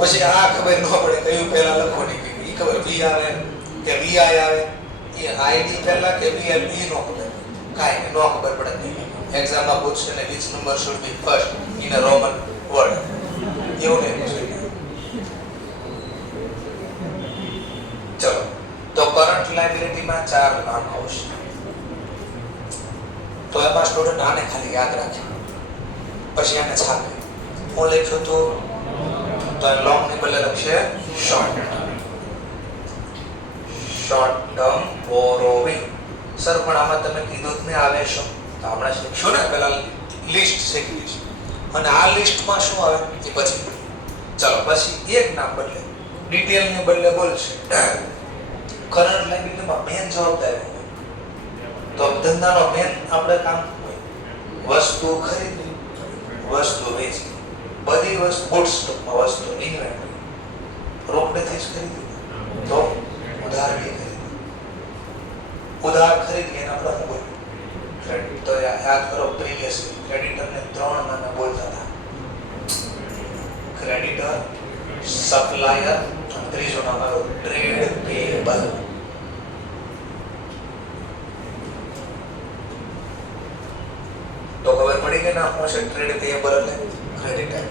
પછી આ ખબર ન પડે કયું પહેલા લખવાની ઈ ખબર વી આવે કે વીઆઈ આવે એ આઈડી પહેલા કે વીએલઈ નો ખબર કાંઈ નો ખબર પડે નહીં એક્ઝામમાં પૂછશે ને which number should be first in a Roman word એવું નહીં પૂછે. ચલો તો કરંટ લાયબિલિટીમાં 4 નામ આવશે તો એમાં સ્ટુડન્ટ આને ખાલી યાદ રાખે પછી આને છાપે. હું લખ્યું તો લોંગ ની બદલે લખશે શોર્ટ ટર્મ બોરોવિંગ. સર પણ આમાં તમે કીધું જ ને આવેશો તો હમણાં શીખશું ને પેલા લિસ્ટ શીખવી છે અને આ લિસ્ટમાં શું આવે એ પછી. ચલો પછી એક નામ બદલે ડિટેલ ને બદલે બોલશે કરંટ લાયબિલિટીમાં મેન જવાબદારી હોય તો ધંધાનો મેન આપણે કામ હોય વસ્તુ ખરીદવી વસ્તુ વેચવી બધી વસ્તુ ગુડ્સ સ્ટોકમાં વસ્તુ ઇન્વેન્ટરી રોકડેથી જ ખરીદવી તો ઉધાર બી ખરીદવી ઉધાર ખરીદવી એના આપણે શું બોલ્યું ક્રેડિટ. તો યાદ કરો પ્રીવિયસલી ક્રેડિટરને 3 નામે બોલતા હતા ક્રેડિટર સપ્લાયર અને ત્રીજો નામ આવ્યો ટ્રેડ પેયેબલ. તો ખબર પડી કે ના હું છે ટ્રેડ પેયેબલ એટલે ક્રેડિટર.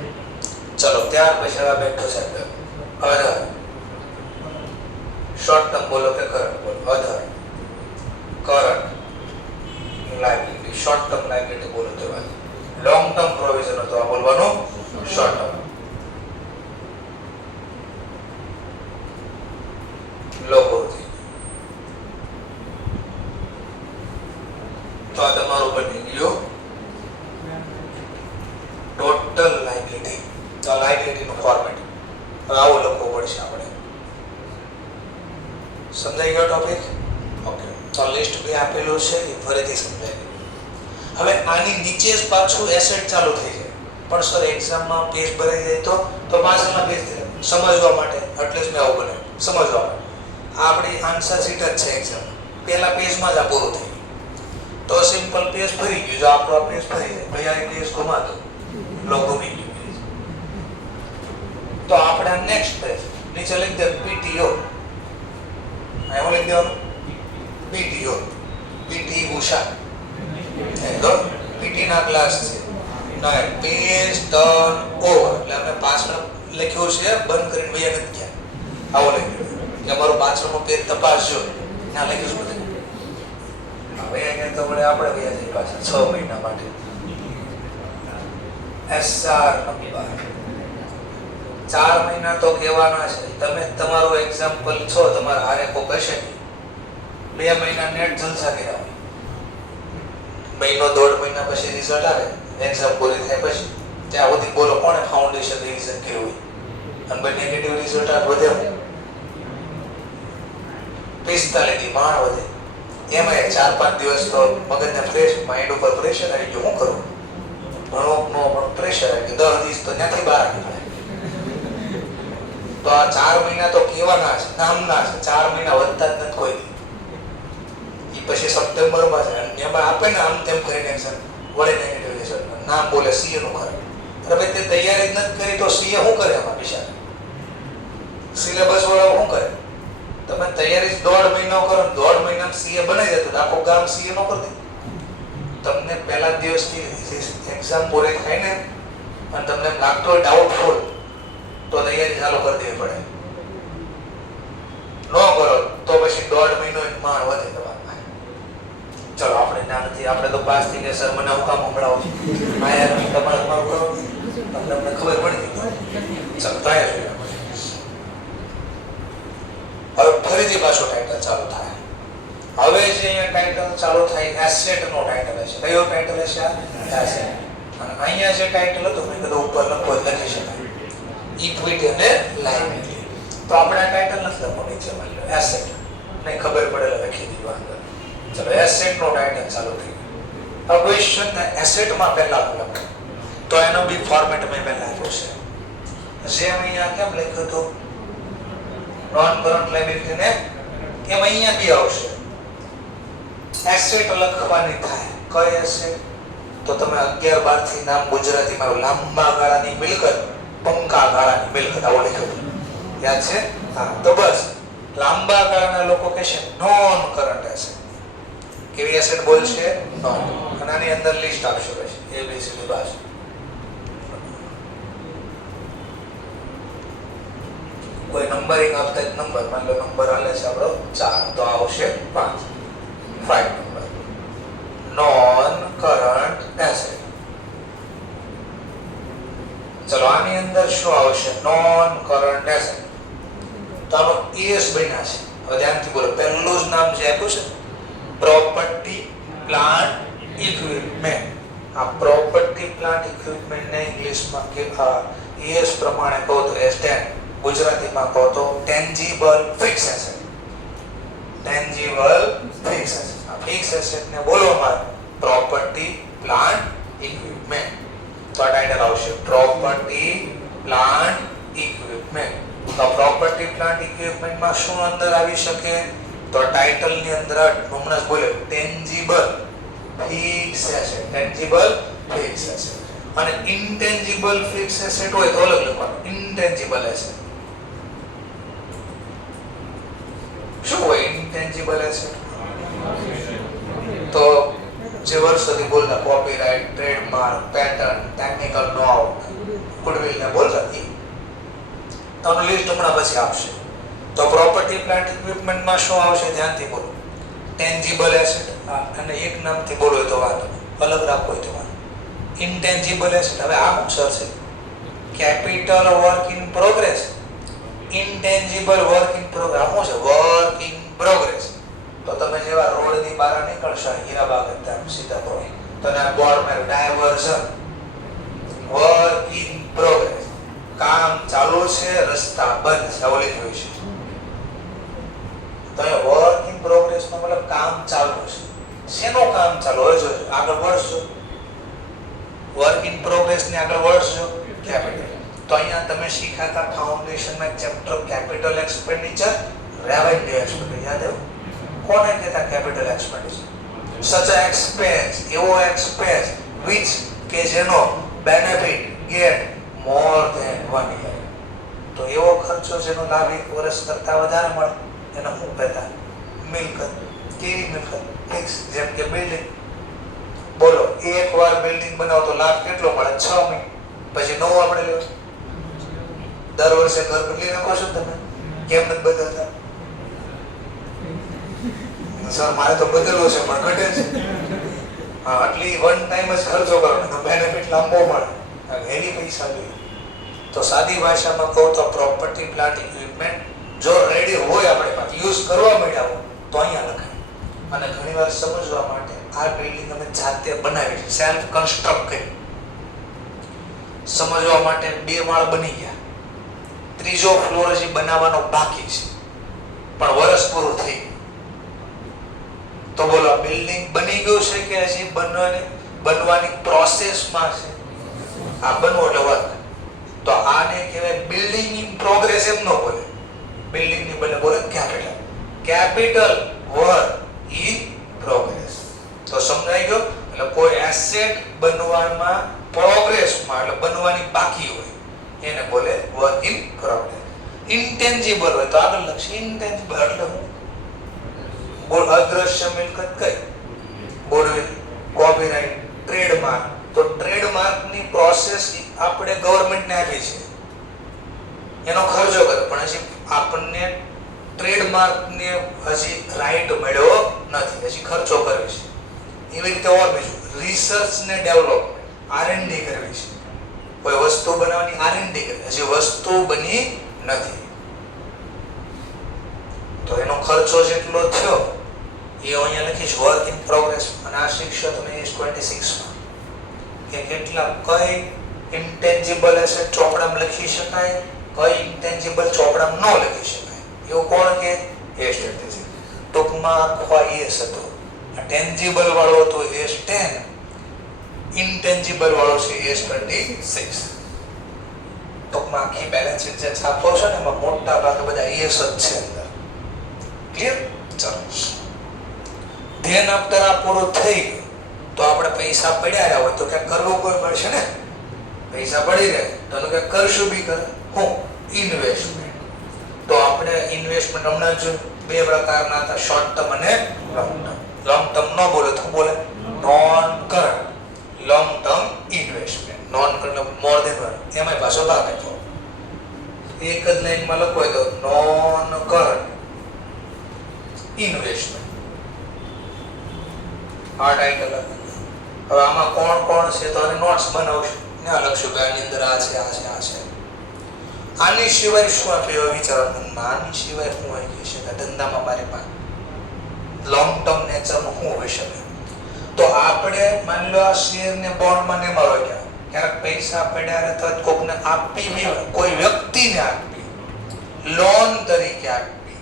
ચલો ત્યાર પછી હવે બેઠો છે અધર. શોર્ટ ટર્મ બોલો કે કરંટ બોલો other current liability short term liability બોલો તો લોંગ ટર્મ પ્રોવિઝન તો આ બોલવાનું શોર્ટ ટર્મ. લોગો તો આ તમારું બની ગયું ટોટલ લાયબિલિટી. તો લાયબિલિટી નું ફોર્મેટ આવું લખવું પડશે આપણે. સમજાઈ ગયો ટોપિક? ઓકે તો લિસ્ટ બી આપેલું છે એ ફરીથી સમજાય. હવે આની નીચે જ પાછું એસેટ ચાલુ થઈ જાય પણ સર એક્ઝામમાં પેજ ભરાઈ જાય તો પાછળના પેજ સમજવા માટે એટલે જ મેં આવું બનાવ્યું સમજવા માટે. આપણી આન્સર શીટ જ છે એક્ઝામ પહેલા પેજમાં જ આ પૂરું થઈ ગયું તો સિમ્પલ પેજ ભરી ગયું. જો આપણો પેજ ભરી જાય ભાઈ આ પેજ ઘુમાતો લોગો મી ગયું તો આપણે નેક્સ્ટ પેજ નીચે લખી દે પીટીઓ. અહીં લખી દેવાનું પીટીઓ પીટી ઉષા તો પીટી ના ક્લાસ છે ના પેજ ટર્ન ઓવર એટલે આપણે પાછળ લખ્યું છે બંધ કરીને વયા નથી ગયા આવો લખ્યું કે અમારું પાછળનું પેજ તપાસજો ના લખ્યું છે બધું. હવે અહીંયા તો વળે આપણે વયા જઈએ પાછળ 6 મહિના માટે એસઆર નંબર 4 મહિના તો કહેવાના છે. તમે તમારું એક્ઝામ્પલ છો તમારા હારે કોઈ કહેશે 2 મહિના નેટ જલસા કર્યા મહિનો 1.5 મહિના પછી રિઝલ્ટ આવે એક્ઝામ પૂરી થાય પછી ત્યાં સુધી બોલો કોણે ફાઉન્ડેશન રિવિઝન કર્યું હોય અને ભાઈ નેગેટિવ રિઝલ્ટ આવે વધે 45 દી માણ વધે એમાં 4-5 દિવસ તો મગજને ફ્રેશ માઇન્ડ ઉપર પ્રેશર આવી ગયું. શું કરું ભણો નો પણ પ્રેશર આવી ગયું 10 દિવસ તો ત્યાંથી બહાર નીકળે. તો આ 4 મહિના તો કેવાના છે નામના છે 4 મહિના વધતા જ નથી કોઈ ઈ પછી સપ્ટેમ્બરમાં છે અને એમાં આપે ને આમ તેમ કરીને એક્ઝામ વળે નેગેટિવ રિઝલ્ટ નામ બોલે સીએ નું કરે. અરે ભાઈ તે તૈયારી જ નથી કરી તો સીએ શું કરે એમાં બિચારા સિલેબસ વાળા શું કરે? તમે તૈયારી 1.5 મહિનો કરો 1.5 મહિનામાં સીએ બનાવી દેતો આખું ગામ સીએ નો કરી દે. તમને પહેલા દિવસથી એક્ઝામ પૂરી થાય ને અને તમને લાગતો હોય ડાઉટફુલ તો તૈયારી ચાલુ કરી દેવી પડે. ન કરો તો પછી 1.5 મહિનો માણ વધે તમારા. ચલો આપણે નામથી આપણે તો પાસ થઈ ગયા સર મને હું કામ સંભળાવો આ યાર તમારે તમારું કરો તમને ખબર પડી ગઈ. ચલો તૈયાર જોઈએ હવે ફરીથી પાછો ટાઇટલ ચાલુ થાય. હવે જે અહીંયા ટાઇટલ ચાલુ થાય એસેટ નો ટાઇટલ છે. કયો ટાઇટલ છે? એસેટ. અને અહીંયા જે ટાઇટલ હતું મેં કીધું ઉપર લખો લખી શકાય ઇક્વિટી અને લાયબિલિટી. તો આપણે આ ટાઇટલ નથી લખવાનું નીચે માની લો એસેટ નહીં ખબર પડે લખી દીધું અંદર. ચલો એસેટ નો ટાઇટલ ચાલુ થઈ ગયું. હવે ક્વેશ્ચન એસેટમાં પહેલા લખો તો એનો બી ફોર્મેટ મેં પહેલા આપ્યો છે જેમ અહીંયા કેમ લખ્યું હતું નોન કરન્ટ લાયબિલિટી ને એમ અહીંયા બી આવશે એસેટ લખવાની થાય. કઈ એસેટ? તો તમે 11-12 થી નામ ગુજરાતીમાં લાંબા ગાળાની મિલકત ટૂંકા ગાળાની મિલકત આવો લખ્યું યાદ છે? હા, તો બસ લાંબા ગાળાના લોકો કહેશે નોન કરંટ એસેટ. કેવી એસેટ બોલશે? નોન. અને આની અંદર લિસ્ટ આપશે પછી એબીસીડી બસ. કોઈ નંબરિંગ આપતા જ નંબર, માની લો નંબર આલે છે આપણો 4 તો આવશે 5 નંબર. Non current asset. ચલો આની અંદર શું આવશે? Non current asset. તો આનો એસ બન્યા છે. હવે ધ્યાનથી બોલો. પહેલું જ નામ જે આપ્યું છે પ્રોપર્ટી પ્લાન્ટ ઇક્વિપમેન્ટ. આ પ્રોપર્ટી પ્લાન્ટ ઇક્વિપમેન્ટ ને ઇંગ્લિશમાં કે એસ પ્રમાણે કહો તો S10, ગુજરાતીમાં કહો તો tangible fix asset. Tangible fix asset. આ ફિક્સ એસેટ ને બોલવામાં પ્રોપર્ટી પ્લાન્ટ ઇક્વિપમેન્ટ. તો આ ટાઇટલ આવશે પ્રોપર્ટી પ્લાન્ટ ઇક્વિપમેન્ટ. તો પ્રોપર્ટી પ્લાન્ટ ઇક્વિપમેન્ટમાં શું અંદર આવી શકે? તો ટાઇટલ ની અંદર હમણાં જ બોલ્યો tangible fix asset. Tangible fix asset. અને ઇન્ટેન્જીબલ ફિક્સ એસેટ હોય તો અલગ લખવાનું. ઇન્ટેન્જીબલ એસેટ શું હોય? ઇન્ટેન્જીબલ એસેટ તો જે વર્ષોથી બોલતા copyright, trademark, pattern, technical now, goodwill ને બોલતા એ તમને લિસ્ટ હમણાં પછી આપશે. તો પ્રોપર્ટી પ્લાન્ટ ઇક્વિપમેન્ટમાં શું આવશે? ધ્યાનથી બોલો. Tangible asset. અને એક નામથી બોલો તો વાત અલગ રાખો તો વાત. Intangible asset. હવે આ શું છે? Capital work in progress. Intangible work in progress શું છે? Work in progress. તો તમે જેવા રોડ ની બહાર નીકળશો હીરાબાગ હતા સીધા તો તને બોર્ડ માં ડાયવર્ઝન વર્ક ઇન પ્રોગ્રેસ. કામ ચાલુ છે, રસ્તા બંધ છે, આવું લખ્યું છે. તો વર્ક ઇન પ્રોગ્રેસ નો મતલબ કામ ચાલુ છે. શેનું કામ ચાલુ હોય? જો આગળ વધશો વર્ક ઇન પ્રોગ્રેસ ની આગળ વધશો કેપિટલ. તો અહીંયા તમે શીખાતા ફાઉન્ડેશન માં chapter capital expenditure, revenue expenditure યાદ આવ્યું? કોને કહેતા capital expenditure? Such a expense, એવો એક્સપેન્સ which કે જેનો benefit get more than 1 year. તો એવો ખર્ચો જેનો લાભ 1 વર્ષ કરતા વધારે મળે એને શું કહેતા? મિલકત. કેવી મિલકત? ફિક્સ. જેમ કે બિલ્ડિંગ. બોલો એકવાર બિલ્ડિંગ બનાવો તો લાભ કેટલો મળે? 6 મહિના પછી નવું આપણે લેવું. દર વર્ષે ઘર બદલી નાખો છો તમે? કેમ નથી બદલતા? સર મારે તો બદલવો છે પણ ઘટે છે. હા, આટલી વન ટાઈમ જ ખર્ચો કરો તો બેનિફિટ લાંબો મળે. એની પૈસા જોઈએ. તો સાદી ભાષામાં કહું તો પ્રોપર્ટી પ્લાન્ટ ઇક્વિપમેન્ટ જો રેડી હોય આપણે પાસે યુઝ કરવા માંડ્યા હોય તો અહીંયા લખાય. અને ઘણીવાર સમજવા માટે આ બિલ્ડિંગ અમે જાતે બનાવી છે, સેલ્ફ કન્સ્ટ્રક્ટ કરી. સમજવા માટે 2 માળ બની ગયા, ત્રીજો ફ્લોર હજી બનાવવાનો બાકી છે પણ વર્ષ પૂરું થઈ ગયું. તો બોલો બિલ્ડિંગ બની ગયું છે કે હજી બનવાની પ્રોસેસમાં છે? આ બનવો એટલે વર્ક. તો આને કહેવાય બિલ્ડિંગ ઇન પ્રોગ્રેસ. એમ ન બોલે બિલ્ડિંગ ની બદલે બોલે capital. Capital work in progress. તો સમજાઈ ગયો? એટલે કોઈ એસેટ બનવામાં પ્રોગ્રેસમાં એટલે બનવાની બાકી હોય એને બોલે વર્ક ઇન પ્રોગ્રેસ. ઇન્ટેન્જીબલ હોય તો આગળ લખશે ઇન્ટેન્જીબલ એટલે હું બોલ અદ્રશ્ય મિલકત કઈ? Goodwill, copyright, trademark. તો ટ્રેડમાર્ક ની પ્રોસેસ આપણે ગવર્નમેન્ટ ને આપી છે, એનો ખર્ચો કરે પણ હજી આપણને ટ્રેડમાર્ક ને હજી રાઈટ મળ્યો નથી, હજી ખર્ચો કરવી છે. એવી રીતે ઓર બીજું રિસર્ચ ને ડેવલપમેન્ટ R&D કરવી છે. કોઈ વસ્તુ બનાવવાની R&D કરવી, હજી વસ્તુ બની નથી તો એનો ખર્ચો જેટલો થયો એ અહીંયા લખીશ વર્ક ઇન પ્રોગ્રેસ. અને આ શિક્ષક તમે S26 માં કે કેટલા કઈ ઇન્ટેન્જીબલ એસેટ ચોપડામાં લખી શકાય, કઈ ઇન્ટેન્જીબલ ચોપડામાં ન લખી શકાય, એવું કોણ કે? એ સ્ટ્રેટેજી. ટૂંકમાં આખો એસ હતો. આ ટેન્જીબલ વાળો હતો S10, ઇન્ટેન્જીબલ વાળો છે S26. ટૂંકમાં આખી બેલેન્સ શીટ જે છાપો છે ને એમાં મોટા ભાગે બધા એસ જ છે અંદર. ક્લિયર? ચલો ધ્યાન આપતા પૂરું થઈ ગયું તો આપણે પૈસા પડ્યા હોય તો ક્યાંક કરવું કોઈ મળશે ને? પૈસા પડી રહે તો એનું કે કરશું બી કરે હું ઇન્વેસ્ટમેન્ટ. તો આપણે ઇન્વેસ્ટમેન્ટ હમણાં જો બે પ્રકારના હતા, શોર્ટ ટર્મ અને લોંગ ટર્મ. લોંગ ટર્મ ન બોલે તો બોલે non current, long term investment. Non current more than one, એમાં પાછો ભાગ આપ્યો. એક જ લાઈનમાં લખો તો નોન કરન્ટ ઇન્વેસ્ટમેન્ટ. આ ટાઇટલ. હવે આમાં કોણ કોણ છે તો આને નોટ્સ બનાવશું ને લખશું કે આની અંદર આ છે આ છે આ છે. આની સિવાય શું આપે વિચારવાનું, આની સિવાય શું આવી શકે ધંધામાં મારી પાસે લોંગ ટર્મ નેચરનું શું હોઈ શકે. તો આપણે માની લો આ શેર ને બોન્ડમાં ને મારો ક્યારેક પૈસા પડ્યા અથવા કોકને આપી બી હોય, કોઈ વ્યક્તિને આપી, લોન તરીકે આપી,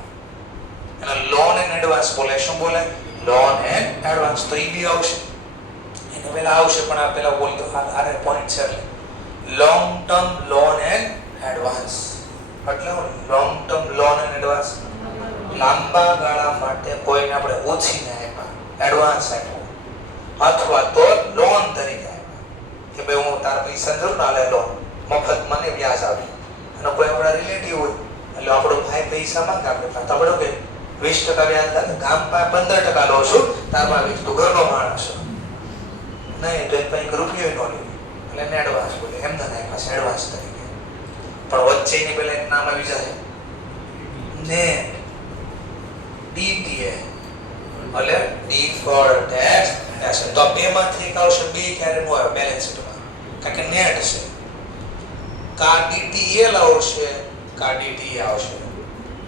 અને લોન એન્ડ એડવાન્સ બોલે. શું બોલે? Loan and advance. તો ઈ બી આવશે, એને પહેલા આવશે પણ આ પહેલા બોલ દો. આરે પોઈન્ટ છે long term loan and advance. એટલે long term loan and advance લાંબા ગાળા માટે કોઈને આપણે ઓછીને આપ્યા, એડવાન્સ આપ્યો, અથવા તો લોન તરીકે આપ્યા કે ભાઈ હું તારા પૈસા જરૂર ના લે લોન, મફત મને વ્યાજ આવી. અને કોઈ આપણા રિલેટિવ હોય એટલે આપણો ભાઈ પૈસા માંગે આપણે તો આપણે કે 20% વ્યાજ લાગે, ગામ પાસે 15% લો છું, તારમાં 20 તો ઘરનો માણસ નહીં તો કંઈક રૂપિયો ન લે એટલે એને એડવાન્સ બોલે. એમને નહીં પાસે એડવાન્સ તરીકે. પણ વચ્ચેની પેલા એક નામ આવી જાય નેટ, ડીટીએ એટલે ડિફર્ડ ટેક્સ એસેટ. તો બેમાંથી એક આવશે, બે ક્યારે નો આવે બેલેન્સ શીટમાં, કારણ કે નેટ છે. કા ડીટીએલ આવશે કા ડીટીએ આવશે,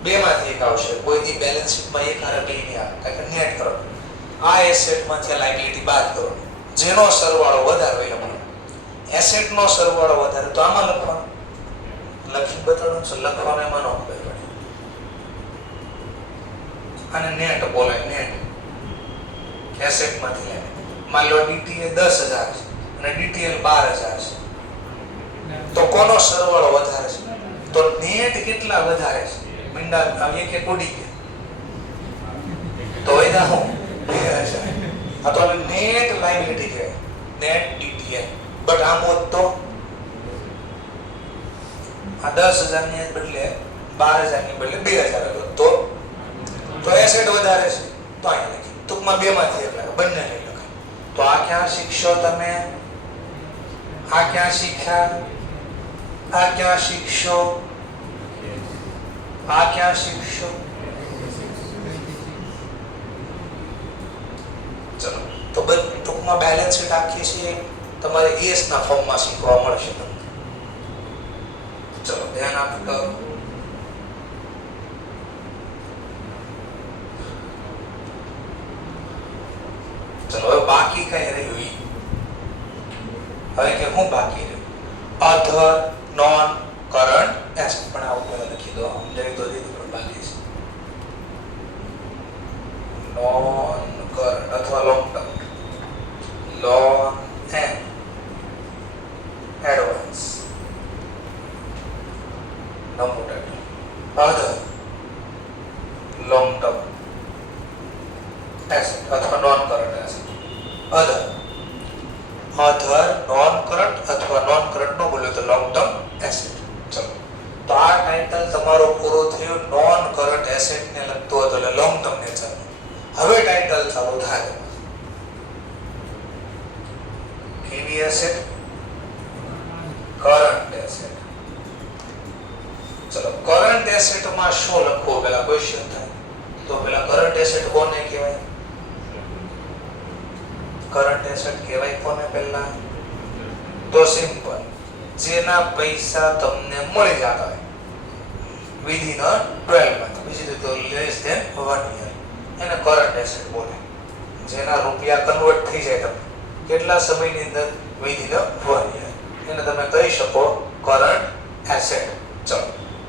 બેમાંથી એક આવશે. કોઈ દી બેલેન્સ શીટમાં એક હારે બે નહીં આવે, કારણ કે નેટ કરો. આ એસેટમાંથી લાયબિલિટી બાદ કરો, જેનો સરવાળો વધારે હોય લખવાનો. એસેટનો સરવાળો વધારે તો આમાં લખવાનો, લખી બતાડવાનું છે, લખવાનો એમાં નો પડે. અને નેટ બોલાય, નેટ એસેટમાંથી લે. માન લો ડીટીએ 10,000 છે અને ડીટીએલ 12,000 છે, તો કોનો સરવાળો વધારે છે? તો નેટ કેટલા વધારે છે? મીંડા આવી કે ઉડી ગયા તો એના હું 2,000. આ તો નેટ લાયબિલિટી કહેવાય, નેટ ડીટીએલ. બટ આમ હોત તો આ 10,000 ની બદલે 12,000 ની બદલે 2,000 હતો તો એસેટ વધારે છે. તો અહીંયા લખી ટૂંકમાં બેમાંથી એક લખાય, બંને નહીં લખાય. તો આ ક્યાં શીખશો તમે? આ ક્યાં શીખ્યા? આ ક્યાં શીખશો? આ ક્યાં શીખશો? ચલો તો ટૂંકમાં બેલેન્સ શીટ આખી છે તમારે એસ ના ફોર્મમાં શીખવા મળશે તમને. ચલો ધ્યાન આપો. ચલો હવે બાકી કઈ રહ્યું? હવે કે હું બાકી રહ્યું અધર નોન કરન્ટ એસેટ. પણ આવું પહેલા લખી દો, સમજાવી દો દીધું પણ બાકી છે. નોન કરન્ટ અથવા long term, loan and advance. Number title other long term asset અથવા નોન કરન્ટ એસેટ. અધર નોન કરન્ટ અથવા નોન કરન્ટ નો બોલ્યો તો લોંગ ટર્મ એસેટ. ચલો તો આ ટાઇટલ તમારો પૂરો થયો. નોન કરન્ટ એસેટ ને લગતો હતો એટલે લોંગ ટર્મ નેચર. હવે ટાઇટલ ચાલુ થાય કેવી એસેટ? Current asset. ચલો કરન્ટ એસેટ માં શું લખવું પેલા ક્વેશ્ચન થાય તો પેલા કરન્ટ એસેટ કોને કહેવાય? કરન્ટ એસેટ કહેવાય કોને પહેલા? તો સિમ્પલ, જેના પૈસા તમને મળી જતા હોય વિધિન 12 month, બીજી તો લેસ ધેન 1 year, એને કરન્ટ એસેટ બોલે. જેના રૂપિયા કન્વર્ટ થઈ જાય તમને કેટલા સમયની અંદર? વિધિન 1 year, એને તમે કહી શકો કરન્ટ એસેટ. ચલો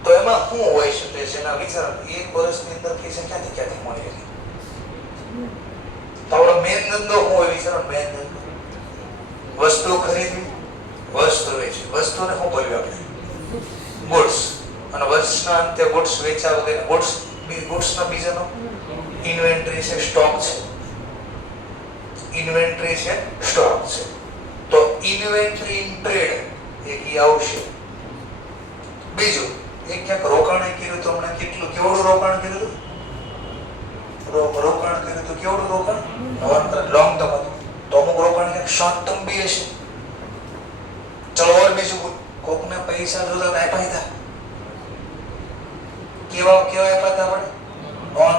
તો એમાં શું હોઈ શકે છે એના વિચાર. એક વર્ષની અંદર પૈસા ક્યાંથી મળી રહે? તો આપણો મેન ધંધો શું હોય વિચારો? મેન ધંધો વસ્તુ ખરીદવી, વસ્તુ વેચવી. વસ્તુને શું બોલ્યું આપણે? ગુડ્સ. અને વર્ષના અંતે ગુડ્સ વેચ્યા વગેરે ગુડ્સના બીજાનો ઇન્વેન્ટરી છે, સ્ટોક છે. ઇન્વેન્ટરી છે, સ્ટોક છે. તો ઇન્વેન્ટરી ઇન ટ્રેડ એક ઈ આવશે. બીજું એક ક્યાંક રોકાણ કર્યું તો હમણાં કેટલું કેવડું રોકાણ કર્યું હતું? રોકાણ કર્યું તો કેવડું રોકાણ? લોંગ ટર્મ હતું. તો અમુક રોકાણ ક્યાંક શોર્ટ ટર્મ બી હશે. ચલો ઓર બીજું કોકને પૈસા જોતા આપ્યા હતા. કેવા કેવા આપ્યા હતા આપણે? લોન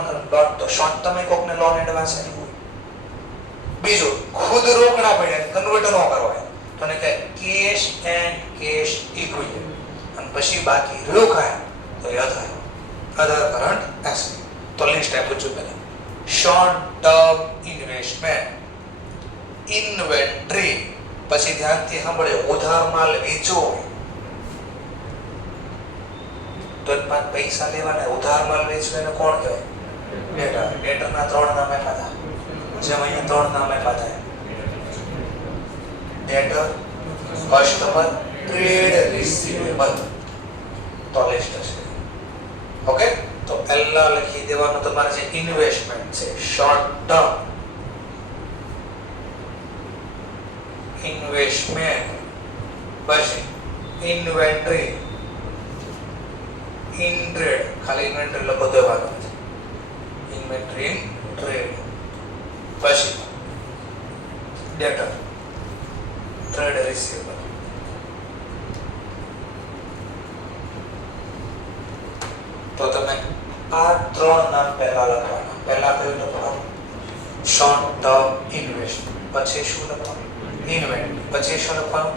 તો શોર્ટ ટર્મ કોકને લોન એડવાન્સ આપ્યું. બીજું ખુદ રોકડા પડ્યા કન્વર્ટ ન કરવા તો ને કે કેશ એન્ડ કેશ ઇક્વિવેલન્ટ અને પછી બાકી રોકાય તો એ અધર કરંટ એસેટ. તો લિસ્ટ આપ્યું છું પહેલા. શોર્ટ ટર્મ ઇન્વેસ્ટમેન્ટ, ઇન્વેન્ટરી, પછી ધ્યાનથી સાંભળે ઉધાર માલ વેચવો તો પૈસા લેવાના ઉધાર માલ વેચવો એને કોણ કહેવાય? ડેટર. ડેટરના 3 નામ આપ્યા હતા. જેમ અહીંયા 3 નામ આપ્યા હતા. ડેટર, કસ્ટમર, ટ્રેડ રિસીવેબલ. તો લિસ્ટ છે. ઓકે, તો પહેલા લખી દેવાનું તમારે જે ઇન્વેસ્ટમેન્ટ છે શોર્ટ ટર્મ ઇન્વેસ્ટમેન્ટ, પછી ઇન્વેન્ટરી, ઇન ટ્રેડ, ખાલી ઇન્વેન્ટરી લખો દેવાનું છે. ઇન્વેન્ટરી ઇન ટ્રેડ, પછી ડેટર, ટ્રેડ રિસીવેબલ. તો તમે આ 3 નામ પહેલા લખવાના. પહેલા કયું લખવાનું? Short term investment. પછી શું લખવાનું? ઇન્વેન્ટરી. પછી શું લખવાનું?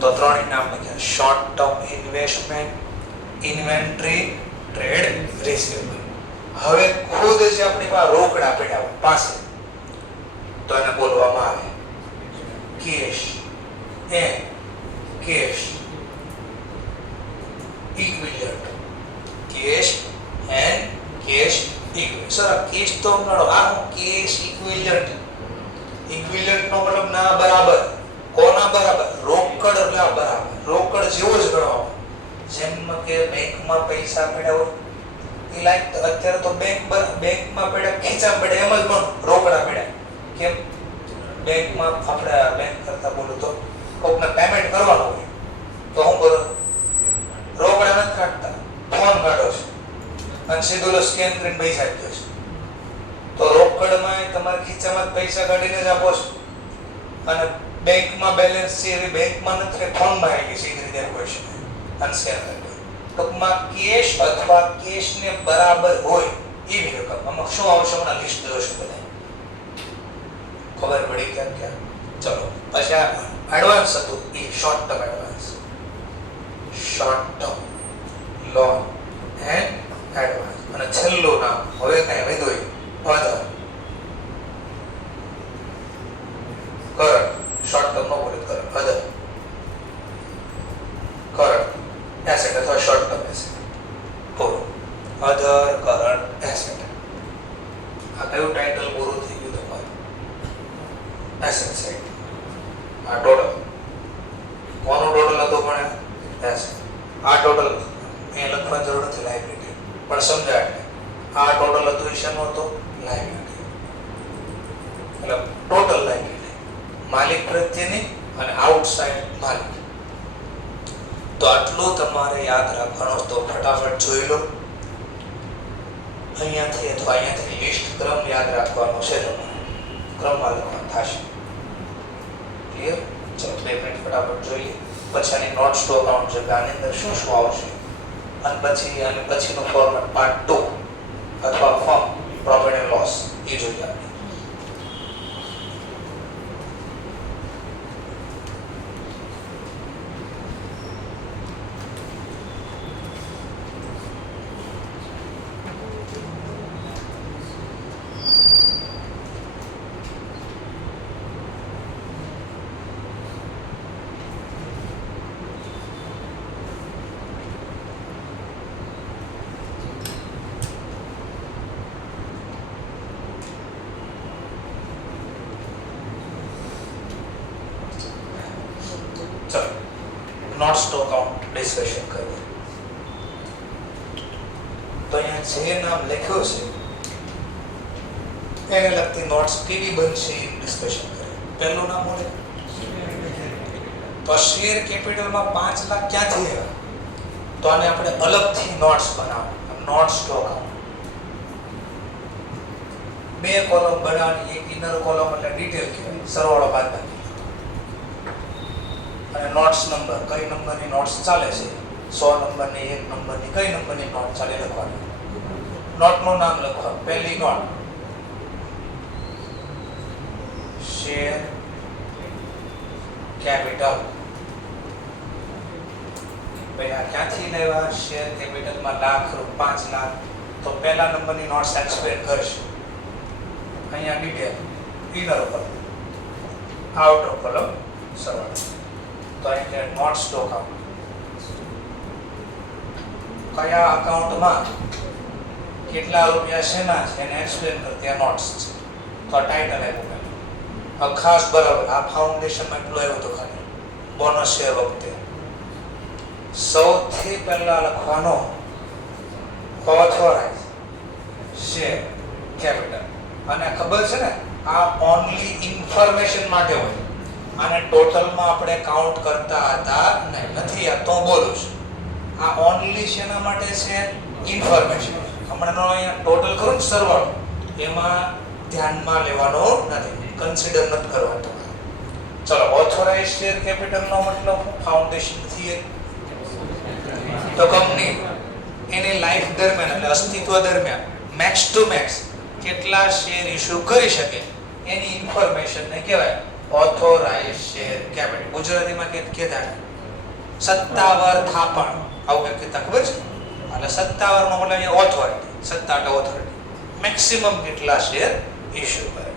તો 3 નામ લખ્યા. Short term investment, inventory, trade receivable. હવે ખુદ જે આપણી પાસે રોકડા પડ્યા પાસે તો એને બોલવામાં આવે cash and cash equivalent. Cash and cash equivalent. Sir cash તો ગણો. આ કેશ ઇક્વિવેલન્ટ. ઇક્વિવેલન્ટ નો મતલબ ના બરાબર. કોના બરાબર? રોકડ ના બરાબર. રોકડ જેવો જ ગણો. જેમ કે બેંકમાં પૈસા પડ્યા હોય એ લાઈક અત્યારે તો બેંકમાં પડ્યા ખીચામાં પડ્યા એમ જ પણ રોકડા પડ્યા. કેમ? બેંકમાં આપણે બેંક કરતા બોલું તો કોકને પેમેન્ટ કરવાનું હોય તો હું કરું? રોકડા નથી કાઢતા, ફોન કાઢો છો અને સીધો સ્કેન કરીને પૈસા આપી દો છો. તો રોકડમાં તમારા ખીચામાં પૈસા કાઢીને જ આપો છો અને બેંકમાં બેલેન્સ છે એવી બેંકમાં નથી, ફોનમાં આવી ગઈ સીધી રીતે પૈસા અને સ્કેન કરી દો. ટૂંકમાં કેશ અથવા કેશને બરાબર હોય એવી રકમ. આમાં શું આવશે? હમણાં લિસ્ટ જોશું બધા. ખબર પડી કેમ કે ચલો પછી આ એડવાન્સ હતું એ short term advance. Short term loan and advance. અને છેલ્લું નામ હવે કઈ વધ્યું અધર કરંટ. શોર્ટ ટર્મ નો બોલી કરંટ. અધર કરંટ એસેટ અથવા શોર્ટ ટર્મ એસેટ. પૂરું. Other current asset. આ કયું ટાઇટલ પૂરું થઈ ગયું તમારું? Asset side. આ ટોટલ કોનો ટોટલ હતો પણ એસેટ. આ ટોટલ અહીં લખવાની જરૂર નથી લાયબિલિટી પણ સમજાય. આ ટોટલ હતું શેનું હતું? લાયબિલિટી. એટલે ટોટલ લાયબિલિટી માલિક પ્રત્યેની અને આઉટસાઇડ માલિક. તો આટલું તમારે યાદ રાખવાનું. તો ફટાફટ જોઈ લો. અહીંયાથી અથવા અહીંયાથી લિસ્ટ ક્રમ યાદ રાખવાનો છે. તમારે ક્રમમાં લખવાનું થશે. ક્લિયર? ચલો 2 મિનિટ ફટાફટ જોઈએ. પછી આની નોટ્સ ટુ અકાઉન્ટ છે. આની અંદર શું શું આવશે અને પછી આની પછીનો ફોર્મેટ પાર્ટ 2 અથવા ફર્મ પ્રોફિટ એન્ડ લોસ એ જોઈએ આપણે. નોટ્સ ટુ અકાઉન્ટ ડિસ્કશન કરીએ. તો અહીંયા જે નામ લખ્યું છે એને લગતી નોટ્સ કેવી બનશે એ ડિસ્કશન કરીએ. પહેલું નામ બોલે તો તો શેર કેપિટલમાં 5 લાખ ક્યાંથી આવ્યા? તો આને આપણે અલગથી નોટ્સ બનાવવા, નોટ સ્ટોક આઉટ. બે કોલમ બનાવવાની, એક ઇનર કોલમ એટલે ડિટેલ કહેવાય, સરવાળો બાદબાકી, અને નોટ્સ નંબર, કઈ નંબરની નોટ્સ ચાલે છે, 100 નંબરની, 1 નંબરની, કઈ નંબરની નોટ ચાલે લખવાની. નોટનું નામ લખવાનું. પહેલી નોટ શેર કેપિટલ. ભાઈ આ ક્યાંથી લેવા? શેર કેપિટલમાં લાખ, 5 લાખ. તો પહેલા નંબરની નોટ્સ એક્સપ્લેન કરશે. અહીંયા detail, inner column, outer column, સરવાળો. તો અહીંયા નોટ સ્ટોક આઉટ. કયા અકાઉન્ટમાં કેટલા રૂપિયા શેના છે એને એક્સપ્લેન કરતી આ નોટ્સ છે. તો આ ટાઇટલ આપ્યું. હવે ખાસ બરાબર આ ફાઉન્ડેશનમાં એટલું આવ્યું તો ખાલી બોનસ શેર વખતે સૌથી પહેલા લખવાનો ઓથોરાઇઝ શેર કેપિટલ. અને ખબર છે ને આ ઓનલી ઇન્ફોર્મેશન માટે હોય. આને ટોટલમાં આપણે કાઉન્ટ કરતા હતા નથી. આ તો બોલું છું. આ ઓનલી શેના માટે છે? ઇન્ફોર્મેશન. હમણાં અહીંયા ટોટલ કરું ને સરવાળો, એમાં ધ્યાનમાં લેવાનો નથી, કન્સિડર નથી કરવાનું તમારે. ચલો, ઓથોરાઇઝ શેર કેપિટલનો મતલબ ફાઉન્ડેશન થિયરી. તો કંપની એની લાઈફ દરમિયાન એટલે અસ્તિત્વ દરમિયાન મેક્સ ટુ મેક્સ કેટલા શેર ઇશ્યુ કરી શકે એની ઇન્ફોર્મેશનને કહેવાય ઓથોરાઇઝ શેર કેપિટલ. ગુજરાતીમાં કહેતા સત્તાવાર થાપણ, આવું કંઈક કહેતા ખબર છે? એટલે સત્તાવારનો મતલબ અહીંયા ઓથોરિટી, સત્તા એટલે ઓથોરિટી. મેક્સિમમ કેટલા શેર ઇશ્યુ કરે.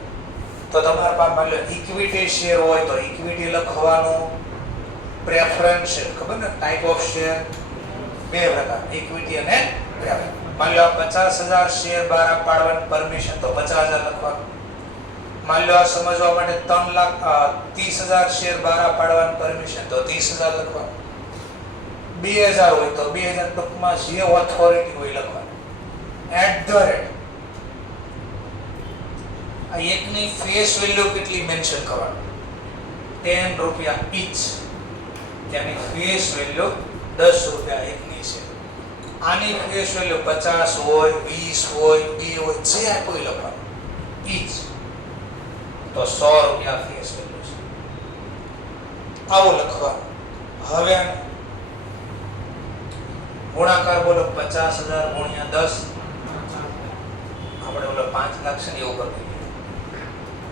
તો તમારા પાસે માની લો ઇક્વિટી શેર હોય તો ઇક્વિટી લખવાનું. પ્રેફરન્સ શેર ખબર ને, ટાઈપ ઓફ શેર બે પ્રકાર, ઇક્વિટી અને પ્રેફરન્સ. માની લો 50,000 શેર બહાર પાડવાની પરમિશન તો 50,000 લખવાનું. માની લો સમજવા માટે 30,000 શેર બહાર પાડવાની પરમિશન તો 30,000 લખવાનું. 2,000 હોય તો 2,000 ટૂંકમાં જે ઓથોરિટી હોય લખવાનું. એટ ધ રેટ આ એકની ફેસ વેલ્યુ કેટલી મેન્શન કરવાની? 10 રૂપિયા ઈચ. તેની ફેસ વેલ્યુ 10 રૂપિયા એકની છે. આની ફેસ વેલ્યુ 50 હોય, 20 હોય, 2 હોય, જે કોઈ લખવાનું ઈચ. તો 100 રૂપિયા ફેસ વેલ્યુ છે. આવું લખવાનું. હવે ગુણાકાર બોલો 50,000 ગુણ્યા 10. આપણે બોલો 5 લાખ છે ને એવું કરી દઈએ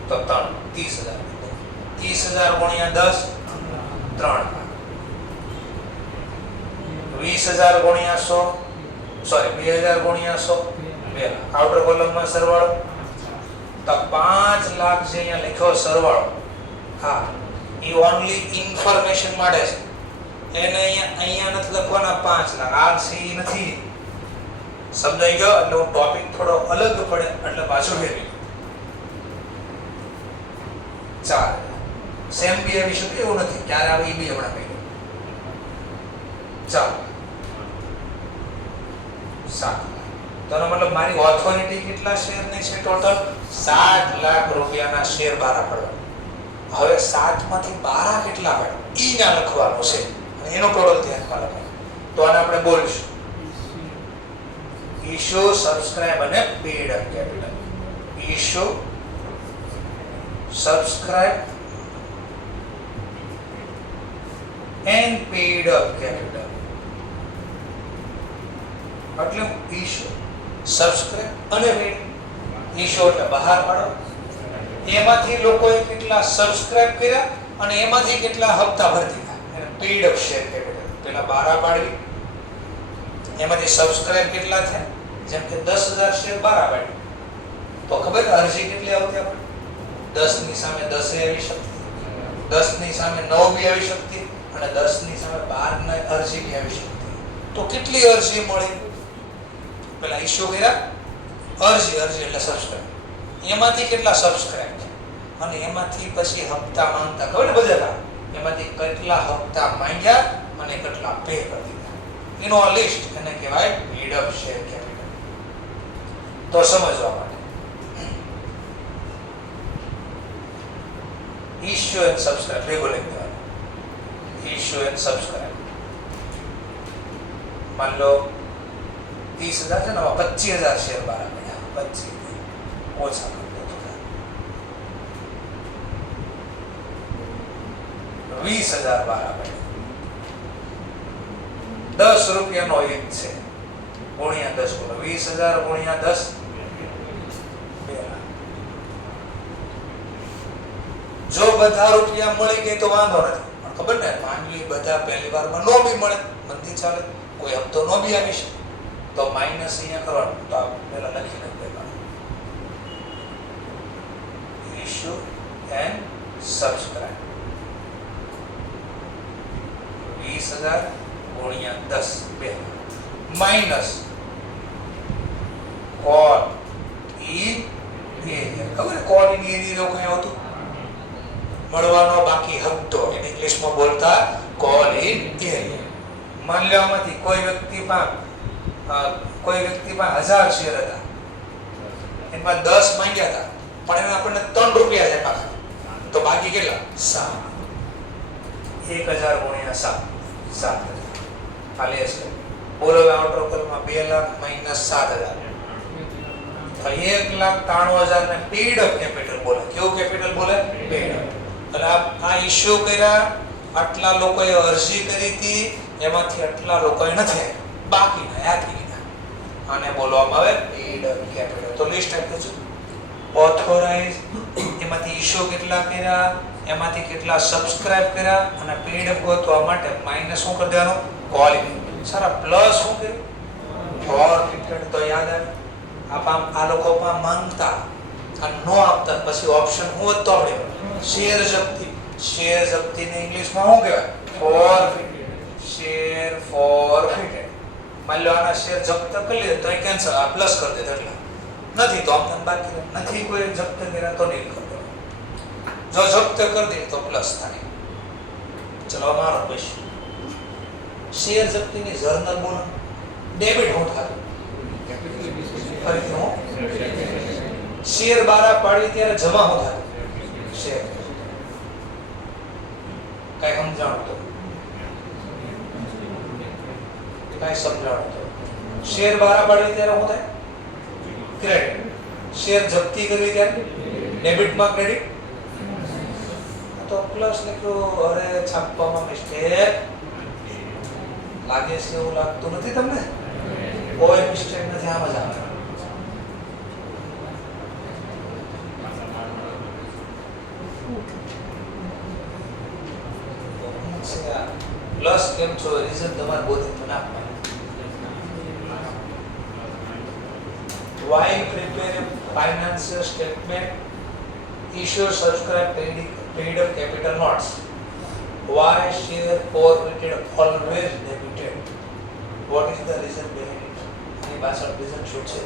તો 30,000. 30,000 ગુણ્યા 10 3 લાખ. 20,000 ગુણ્યા 100, સોરી 2,000 ગુણ્યા 100 2 લાખ. આઉટર કોલમમાં સરવાળો તો 5 લાખ જે અહીંયા લખ્યો સરવાળો, હા એ ઓનલી ઇન્ફોર્મેશન માટે છે. એને અહીંયા નથી લખવાના 5 લાખ. આ સી નથી. સમજાઈ ગયો? એટલે હું ટોપિક થોડો અલગ પડે એટલે પાછું ફેરવી. ચાલ સેમ બી આવી શકે એવું નથી. ક્યારે આવે એ બી હમણાં કહી દઉં. ચાલો 7 લાખ. તો એનો મતલબ મારી ઓથોરિટી કેટલા શેરની છે? ટોટલ 7 લાખ રૂપિયાના શેર બહાર પડવા. હવે 7 માંથી 12 કેટલા પડે ઈ ના લખવાનું છે. એનો ટોટલ ધ્યાનમાં લખાય. તો આને આપણે બોલીશું ઇશ્યુ, સબસ્ક્રાઇબ અને paid up capital. Issue, subscribe and paid up capital. એટલે ઇશ્યુ, સબસ્ક્રાઇબ અને પેડ. ઇશ્યુ એટલે બહાર પાડો. એમાંથી લોકોએ કેટલા સબસ્ક્રાઇબ કર્યા અને એમાંથી કેટલા હપ્તા ભરી દીધા. પેડ અપ શેર કેપિટલ પેલા બહાર પાડવી. એમાંથી સબસ્ક્રાઇબ કેટલા થયા? જેમ કે 10,000 શેર બહાર પાડી તો ખબર અરજી કેટલી આવતી? આપણે 10 ની સામે 10 આવી શકતી, 10 ની સામે 9 બી આવી શકતી અને 10 ની સામે 12 ની અરજી બી આવી શકતી. તો કેટલી અરજી મળી? પેલા ઇશ્યુ કર્યા, અરજી એટલે સબસ્ક્રાઇબ. એમાંથી કેટલા સબસ્ક્રાઇબ અને એમાંથી પછી હપ્તા માંગતા ખબર ને બધા. એમાંથી કેટલા હપ્તા માંગ્યા અને કેટલા પે કરી દીધા. એનો આ લિસ્ટ એને કહેવાય પેડ અપ શેર કેપિટલ. તો સમજવા માટે ઇશ્યુ એન્ડ સબસ્ક્રાઇબ ભેગો લઈ દેવાનું. Issue and subscribe. मान लो 30,000 છે ને, 25,000 શેર બહાર પડ્યા. 25 ઓછા કરી દો થોડા. 20,000 બહાર પડ્યા. 10 રૂપિયાનો એક છે ગુણ્યા 10 બોલો. 20,000 ગુણ્યા 10 2 લાખ. જો બધા રૂપિયા મળી ગઈ તો વાંધો નથી, પણ ખબર ને માનવી બધા પહેલી વારમાં નો બી મળે, મંદી ચાલે, કોઈ હપ્તો નો બી આવી શકે, તો માઈનસ અહીંયા કરવાનું. તો આ પહેલા લખી નાખવાનું ઇશ્યુ એન્ડ સબસ્ક્રાઇબ. 20,000 ગુણ્યા 10 2 માઈનસ કોલ ઇન એરિયા. ખબર કોલ ઇન એરિયા કઈ હતું? મળવાનો બાકી હપ્તો, એને ઇંગ્લિશમાં બોલતા કોલ ઇન એરિયા. માન લો આમાંથી કોઈ વ્યક્તિ પાસે 1000 શેર હતા, એમાં 10 માંગ્યા હતા, પણ એને આપણને 3 રૂપિયા જ આપ્યા, તો બાકી કેટલા? 7. 1000 ગુણ્યા 7 7,000. ખાલી છે. બોલો હવે આઉટર કોલમાં 2 લાખ માઈનસ 7,000 તો 1,93,000 ને પેડ અપ કેપિટલ બોલે. કેવું કેપિટલ બોલે? Paid up. અને આ ઇશ્યુ કર્યા, આટલા લોકોએ અરજી કરી હતી, એમાંથી આટલા લોકોએ નથી, બાકીના આપી દીધા. આને બોલવામાં આવે પેડ અપ કેપિટલ. તો લિસ્ટ આપ્યું છે. ઓથોરાઇઝ, એમાંથી ઇશ્યુ કેટલા કર્યા, એમાંથી કેટલા સબસ્ક્રાઇબ કર્યા, અને પેડ અપ ગોતવા માટે માઈનસ શું કરી દેવાનું? કોલિંગ. સારા પ્લસ શું કર્યું? ફોરફિટેડ. તો યાદ આવે આ લોકો માંગતા અને નો આપતા, પછી ઓપ્શન હું હતો આપણે શેર જપ્તી. શેર જપ્તી ને ઇંગ્લિશમાં શું કહેવાય? ફોરફિટેડ. શેર ફોરફિટેડ. માની લો આના શેર જપ્ત કરી લીધા તો એ કેન્સલ, આ પ્લસ કરી દેતા. એટલે નથી તો આમ બાકી નથી, કોઈ જપ્ત કર્યા તો નહીં કરી દેવાનું. જો જપ્ત કરી દે તો પ્લસ થાય. ચલો મારો ક્વેશ્ચન, શેર જપ્તીની જર્નલ બોલો. ડેબિટ હું થાય? ફરીથી હું શેર બારા પાડી ત્યારે જમા હું થાય? શેર. કઈ સમજાણો તો? કઈ સમજાણો તો? શેર બારા પાડી ત્યારે હું થાય? ક્રેડિટ. શેર જપ્તી કરવી ત્યારે ડેબિટ માં ક્રેડિટ. તો પ્લસ લખ્યું. અરે છાપવામાં મિસ્ટેક લાગે છે એવું લાગતું નથી તમને? કોઈ મિસ્ટેક નથી, આમ જ આવે. પ્લસ કેમ છો રીઝન તમારે બોધી મને આપવાનું. Why prepare a financial statement, issue, subscribe, paid up capital notes? Why share forfeited always debited? What is the reason behind it? Any પાછળ reason શું છે?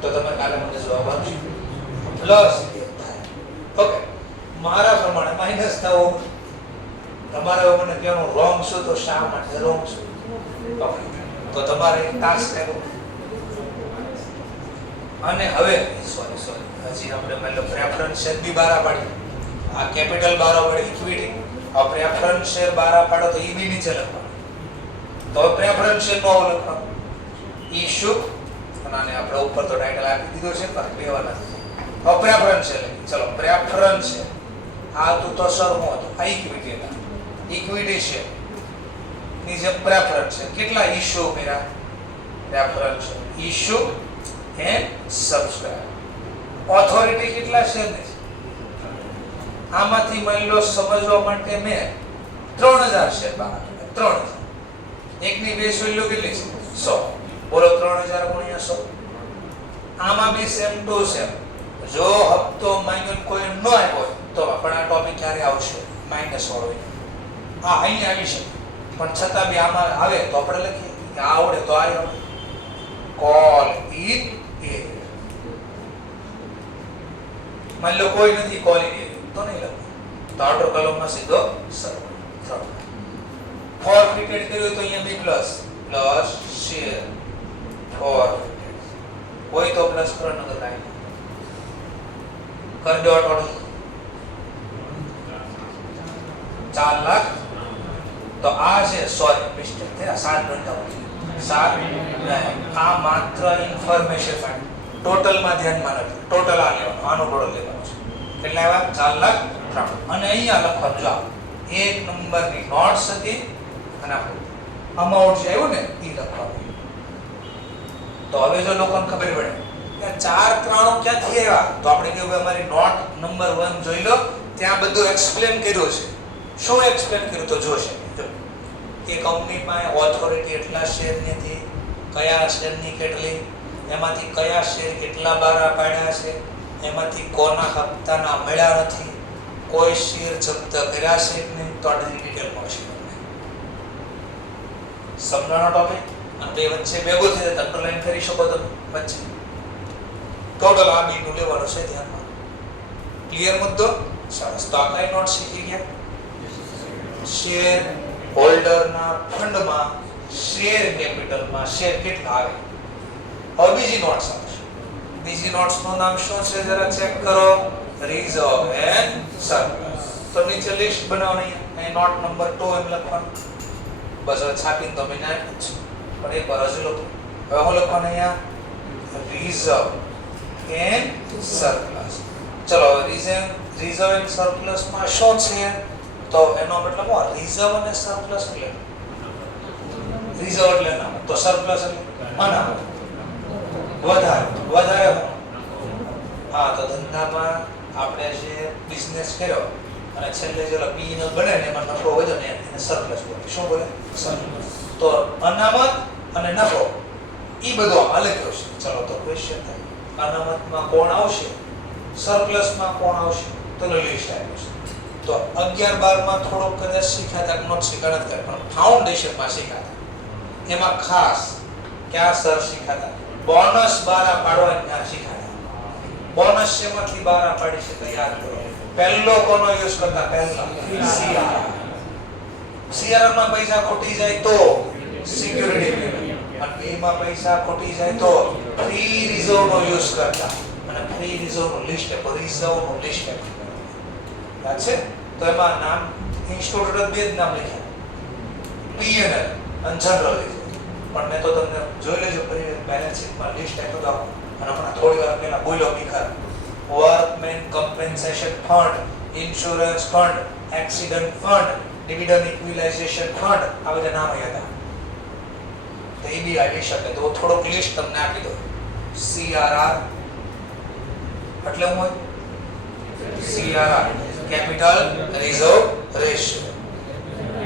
તો તમે કાલે મને જવાબ આપજો. પ્લસ ઓકે, મારા પ્રમાણે માઈનસ થવો. તમારે મને કહેવાનું રોંગ શું, તો શા માટે રોંગ શું? ઓકે, તો તમારે એક ટાસ્ક કર્યો. અને હવે સોરી હજી આપણે મતલબ પ્રેફરન્સ શેર બી બારા પાડી. આ કેપિટલ બારા પાડી ઇક્વિટી. આ પ્રેફરન્સ શેર બારા પાડો તો ઈ બી નીચે લખવાનું. તો પ્રેફરન્સ શેર નો લખવાનું ઇશ્યુ, અને આપણે ઉપર તો ટાઇટલ આપી દીધો છે, પણ બેવાના છે. હવે પ્રેફરન્સ શેર લખી. ચલો પ્રેફરન્સ શેર. આ તો સર હું હતો આ ઇક્વિટી હતા. ઇક્વિટી શેર ની જે પ્રેફરન્સ છે, કેટલા ઇશ્યુ કર્યા? Preference issue and subscribe. Authority કેટલા શેર ને? આમાંથી માની લો સમજવા માટે મેં 3000 શેર બહાર કાઢ્યા. 3000 એકની બેઝ વેલ્યુ કેટલી છે? 100. બોલો 3000 ગુણ્યા 100. આમાં બી સેમ ટુ સેમ. જો હપ્તો માંગ્યો કોઈ ન આવ્યો તો પણ આ ટોપિક ક્યારે આવશે? માઈનસ વાળો. હા અહીં આવી શકે, પણ છતાં બી આમાં આવે તો આપણે લખીએ કે આવડે તો આ આવડે. Call in area. માની લો કોઈ નથી કોલ ઇન એરિયા તો નહીં લખવું, તો આઉટર કોલમમાં સીધો સરવાળો. ફોરફિટેડ કર્યું તો અહીંયા બી પ્લસ શેર ફોરફિટેડ. કોઈ તો પ્લસ કરો નકર કાઈ કરી દો. 4 લાખ. તો આ છે સોરી મિસ્ટેક થયા 7 ગણતા 7 નહીં, આ માત્ર ઇન્ફોર્મેશન માટે ટોટલ માં ધ્યાનમાં નથી. ટોટલ આ લેવાનું, આનો ટોટલ લેવાનો છે. એટલે આવ્યા 4 લાખ 93. અને અહીંયા લખવાનું જો એક નંબરની નોટ્સ હતી અને અમાઉન્ટ જે આવ્યું ને એ લખવાનું. તો હવે જો લોકોને ખબર પડે કે 493 ક્યાંથી આવ્યા, તો આપણે કહ્યું અમારી નોટ નંબર 1 જોઈ લો, ત્યાં બધું એક્સપ્લેન કર્યું છે. શું એક્સપ્લેન કર્યું તો જોશે. જો કે કંપનીમાં ઓથોરિટી એટલા શેરની હતી, કયા શેરની કેટલી, એમાંથી કયા શેર કેટલા બારા પાડ્યા છે, એમાંથી કોના હપ્તાના મળ્યા નથી, કોઈ શેર જપ્ત કર્યા છે કે નહીં, તો આટલી ડિટેલ મળશે તમને. સમજાણો ટોપિક? અને બે વચ્ચે ભેગું થઈ જાય અંડરલાઈન કરી શકો તમે વચ્ચે. ટોટલ આ બીનું લેવાનું છે ધ્યાનમાં. ક્લિયર મુદ્દો? સરસ. તો આ કઈ નોટ શીખી ગયા? શેર હોલ્ડરના ફંડમાં શેર કેપિટલમાં શેર કેટલા આવે. હવે બીજી નોટ્સ આવશે. બીજી નોટ્સ નું નામ શું છે જરા ચેક કરો. Reserve and surplus. તો નીચે લિસ્ટ બનાવવાની, અહીં નોટ નંબર 2 એમ લખવાનું. બસ હવે છાપીને તમે નાખી જ પણ એક વાર હજુ લખો. હવે હું લખવાનું અહીંયા રિઝર્વ એન્ડ સરપ્લસ. ચલો હવે રિઝર્વ એન્ડ સરપ્લસ માં શું છે? તો એનો મતલબ શું? રિઝર્વ અને સરપ્લસ એટલે રિઝર્વ એટલે અનામત, તો સરપ્લસ એટલે અનામત. વધારે હા, તો ધંધામાં આપણે જે બિઝનેસ કર્યો અને છેલ્લે જે પી નો બને ને એમાં નફો વધ્યો ને એને સરપ્લસ બોલે. શું બોલે? સરપ્લસ. તો અનામત અને નફો ઈ બધો અલગ હશે. ચલો તો ક્વેશ્ચન થાય, અનામતમાં કોણ આવશે, સરપ્લસમાં કોણ આવશે? તો લિસ્ટ આવ્યું છે. તો 11 12 માં થોડોક કદાચ શીખ્યા હતા, નોટ શીખ્યા નથી પણ ફાઉન્ડેશનમાં શીખ્યા હતા. એમાં ખાસ ક્યાં સર શીખ્યા હતા? બોનસ બારા પાડવા ત્યાં શીખ્યા હતા. બોનસ શેમાંથી બારા પાડી છે યાદ કરો. પહેલો કોનો યુઝ કરતા? પહેલા સીઆર. સીઆર માં પૈસા ખોટી જાય તો સિક્યુરિટી પેમેન્ટ, અને બી માં પૈસા ખોટી જાય તો ફ્રી રિઝર્વ નો યુઝ કરતા. અને ફ્રી રિઝર્વ નું લિસ્ટ આપો, રિઝર્વ નું લિસ્ટ આપો. યાદ છે? તો એમાં નામ ઇન્સ્ટિટ્યુટ બે જ નામ લખ્યા, પીએનએલ અને જનરલ રિઝર્વ. પણ મેં તો તમને જોઈ લેજો બેલેન્સ શીટમાં લિસ્ટ આપ્યું તો અને હમણાં થોડી વાર પહેલા બોલ્યો બિખાર. Workmen compensation fund, insurance fund, accident fund, dividend equalisation fund, આ બધા નામ હતા. તો એ બી આવી શકે. તો થોડોક લિસ્ટ તમને આપી દો. સીઆરઆર એટલે હું CRR capital reserve ratio,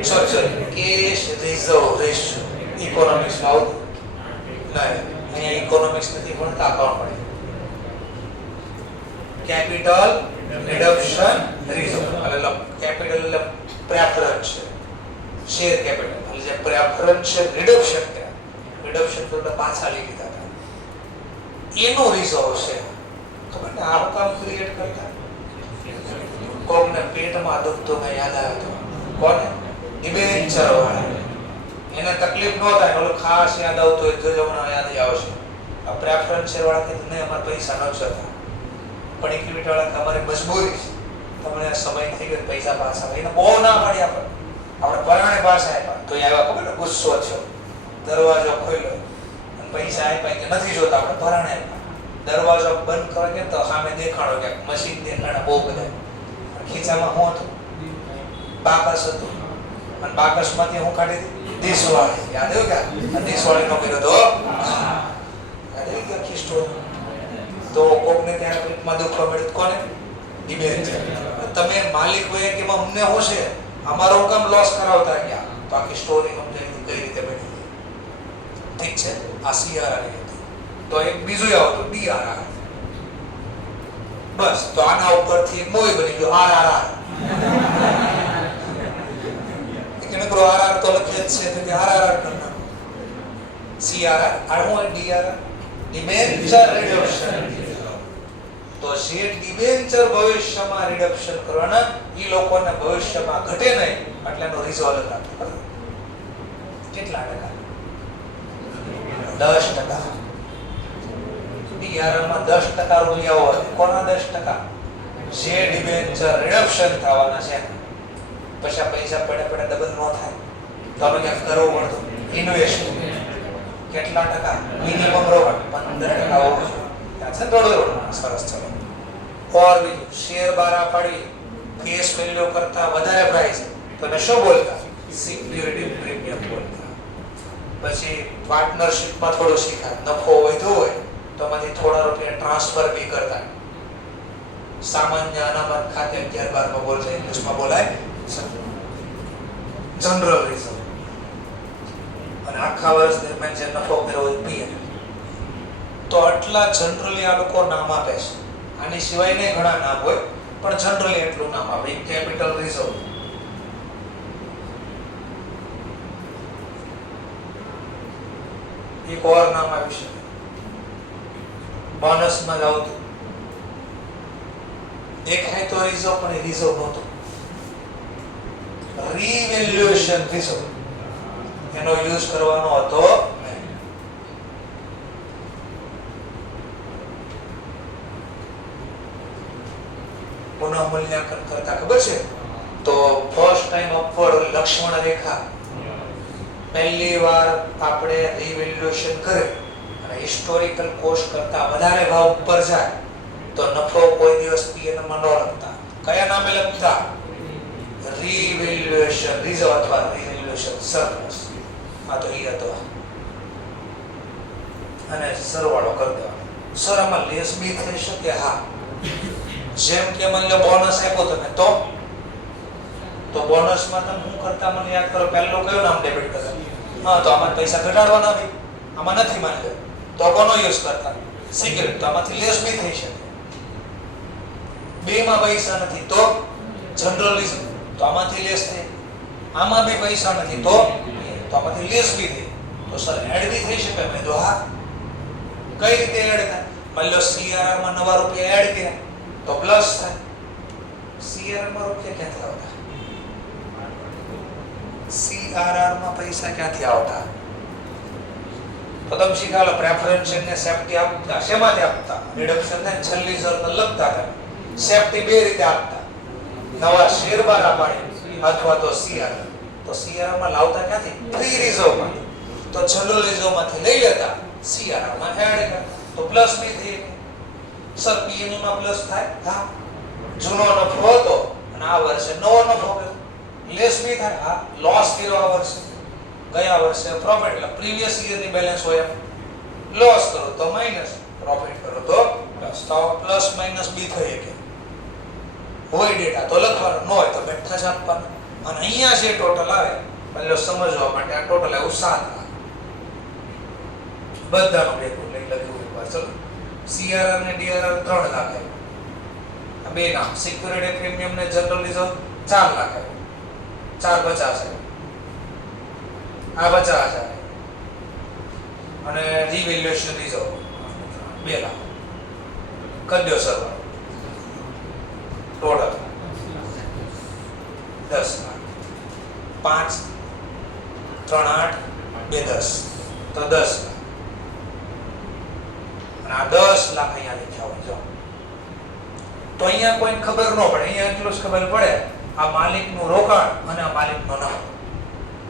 sorry cache reserve ratio. Economics માં આવું નહીં, અહીંયા ઇકોનોમિક્સ નથી ભણતા, અકાઉન્ટ ભણે. કેપિટલ રિડક્શન રિઝર્વ એટલે કેપિટલ એટલે પ્રેફરન્સ છે, શેર કેપિટલ એટલે જે પ્રેફરન્સ છે રિડક્શન કર્યા, રિડક્શન એટલે પાછા લઈ લીધા હતા, એનો રિઝર્વ છે. ખબર ને આ કામ ક્રિએટ કરતા કોકને પેટમાં દુખતો મેં યાદ આવ્યો તો કોને? ડિબેન્ચર વાળા. એને તકલીફ ન થાય ઓલો ખાસ યાદ આવતો હોય જો હમણાં યાદ આવશે. આ પ્રેફરન્સ શેર વાળા કે નહીં અમારે પૈસા ન જતા, પણ ઇક્વિટી વાળા કે અમારી મજબૂરી છે, તમને સમય થઈ ગયો પૈસા પાછા. એને બહુ ના પાડી આપણે પરાણે પાછા આપ્યા તો આવ્યા ખબર ને ગુસ્સો થયો, દરવાજો ખોલ્યો અને પૈસા આપ્યા કે નથી જોતા, આપણે પરાણે આપ્યા. દરવાજો બંધ કરે કે તો સામે દેખાડો કે મશીન દેખાડા બહુ બધા. ખીચામાં શું હતું? બાકસ હતું. અને બાકસમાંથી હું કાઢી હતી દેશવાળી. યાદ આવ્યું કે દેશવાળી નો કર્યો તો યાદ આવી કે આખી સ્ટોરી. તો કોકને ત્યાં પેટમાં દુખવા મળ્યું કોને? ડિબેન્ચર. તમે માલિક હોય કે અમને શું છે, અમારો કામ લોસ કરાવતા ગયા. તો આખી સ્ટોરી સમજાવી કઈ રીતે બની. ઠીક છે, આ સીઆરઆર હતી. તો એક બીજું આવતું ડીઆરઆર. બસ તો આના ઉપરથી મોય બની ગયો આરઆરઆર. નકરો આરઆર તો લખે જ છે કે આરઆરઆર કરના. સીઆરઆર આ હું ડીઆરઆર ડિબેન્ચર રિડક્શન. તો જે ડિબેન્ચર ભવિષ્યમાં રિડક્શન કરવાના ઈ લોકોને ભવિષ્યમાં ઘટે નહીં એટલે એનો રિઝર્વ લગાડો. કેટલા ટકા? 10%. ડીઆરઆર માં 10% રૂપિયા હોય. કોના 10%? જે ડિબેન્ચર રિડક્શન થવાના છે પછી આ પૈસા પડ્યા પડ્યા ડબલ ન થાય તો આપણે ક્યાંક કરવું પડતું ઇન્વેસ્ટ કેટલા ટકા મિનિમમ રોકાણ 15% હોવું જોઈએ છે થોડું સરસ ચલો ઓર બીજું શેર બારા પાડી ફેસ વેલ્યુ કરતા વધારે પ્રાઇસ તો એને શું બોલતા સિક્યુરિટી પ્રીમિયમ બોલતા પછી પાર્ટનરશિપમાં થોડું શીખા નફો વધ્યો હોય તો એમાંથી થોડા રૂપિયા ટ્રાન્સફર બી કરતા સામાન્ય અનામત ખાતે 11-12 માં બોલશે ઇંગ્લિશમાં બોલાય જનરલ રિઝર્વ અને આખા વર્ષ દરમિયાન જે નફો કર્યો હોય પીએલ તો આટલા જનરલી આ લોકો નામ આપે છે આની સિવાય ને ઘણા નામ હોય પણ જનરલી એટલું નામ આપે કેપિટલ રિઝર્વ એક ઓર નામ આવ્યું છે બોનસમાં જ આવતું એક હે તો રિઝર્વ પણ એ રિઝર્વ નહોતું રીવેલ્યુએશન રિઝર્વ એનો યુઝ કરવાનો હતો પુનઃમૂલ્યાંકન કરતા ખબર છે તો ફર્સ્ટ ટાઈમ અપવર્ડ લક્ષ્મણ રેખા પહેલી વાર આપણે રીવેલ્યુએશન કરે અને હિસ્ટોરિકલ કોસ્ટ કરતા વધારે ભાવ ઉપર જાય તો નફો કોઈ દિવસ પીએન માં ન લખતા કયા નામે લખતા રીવેલ્યુએશન રિઝર્વ અથવા રીવેલ્યુએશન સરપ્લસ આ તો ઈ હતો અને સરવાળો કરી દેવાનો સર આમાં લેસ બી થઈ શકે હા જેમ કે મને બોનસ આપ્યો તમે તો બોનસમાં તમે શું કરતા મને યાદ કરો પહેલો કયો નામ ડેબિટ કરતા હા તો આમાં પૈસા ઘટાડવાના બી આમાં નથી માની લો તો કોનો યુઝ કરતા સિક્યુરિટી તો આમાંથી લેસ બી થઈ શકે બે માં પૈસા નથી તો જનરલિઝમ તો આમાંથી લેસ થાય આમાં બી પૈસા નથી તો આમાંથી લેસ બી થાય તો સર એડ બી થઈ શકે મેં તો હા કઈ રીતે એડ થાય માની લો સીઆરઆર માં નવા રૂપિયા એડ કર્યા તો પ્લસ થાય સીઆરઆર માં રૂપિયા ક્યાંથી આવતા સીઆરઆર માં પૈસા ક્યાંથી આવતા તો તમે શીખાલો પ્રેફરન્સ ને સેફ્ટી આપતા શેમાંથી આપતા રિડક્શન ને છેલ્લી શરત લખતા હતા સેફ્ટી બે રીતે આપતા નવા શેર બારા પાડી અથવા તો સીઆરઆર તો સીઆરઆર માં લાવતા ક્યાંથી ફ્રી રિઝર્વ માં તો જનરલ રિઝર્વ માંથી લઈ લેતા સીઆરઆર માં એડ કરતા તો પ્લસ બી થઈ સર પીએન માં પ્લસ થાય હા જૂનો નફો હતો અને આ વર્ષે નવો નફો કર્યો લેસ બી થાય હા લોસ કર્યો આ વર્ષે ગયા વર્ષે પ્રોફિટ એટલે પ્રીવિયસ યર ની બેલેન્સ હોય લોસ કરો તો માઈનસ પ્રોફિટ કરો તો પ્લસ તો પ્લસ માઈનસ બી થઈ શકે હોય ડેટા તો લખવાનો ન હોય તો બેઠા જ આપવાના અને અહીંયા જે ટોટલ આવે પહેલો સમજવા માટે આ ટોટલ આવું 7 લાખ બધાનો ભેગું લઈ લખ્યું એકવાર ચલો સીઆરઆર ને ડીઆરઆર 3 લાખ આવ્યું આ બે નામ સિક્યુરિટી પ્રીમિયમ ને જનરલ રિઝર્વ 4 લાખ આવ્યું 450 આવ્યું આ 50 આવ્યું અને રીવેલ્યુએશન રિઝર્વ 2 લાખ કદ્યો સરવાળો ટોટલ 10 લાખ 5 3 8 2 10 તો 10 લાખ અને આ 10 લાખ અહીંયા લખ્યા હોય જો તો અહીંયા કોઈને ખબર ન પડે અહીંયા એટલું જ ખબર પડે આ માલિકનું રોકાણ અને આ માલિકનો નફો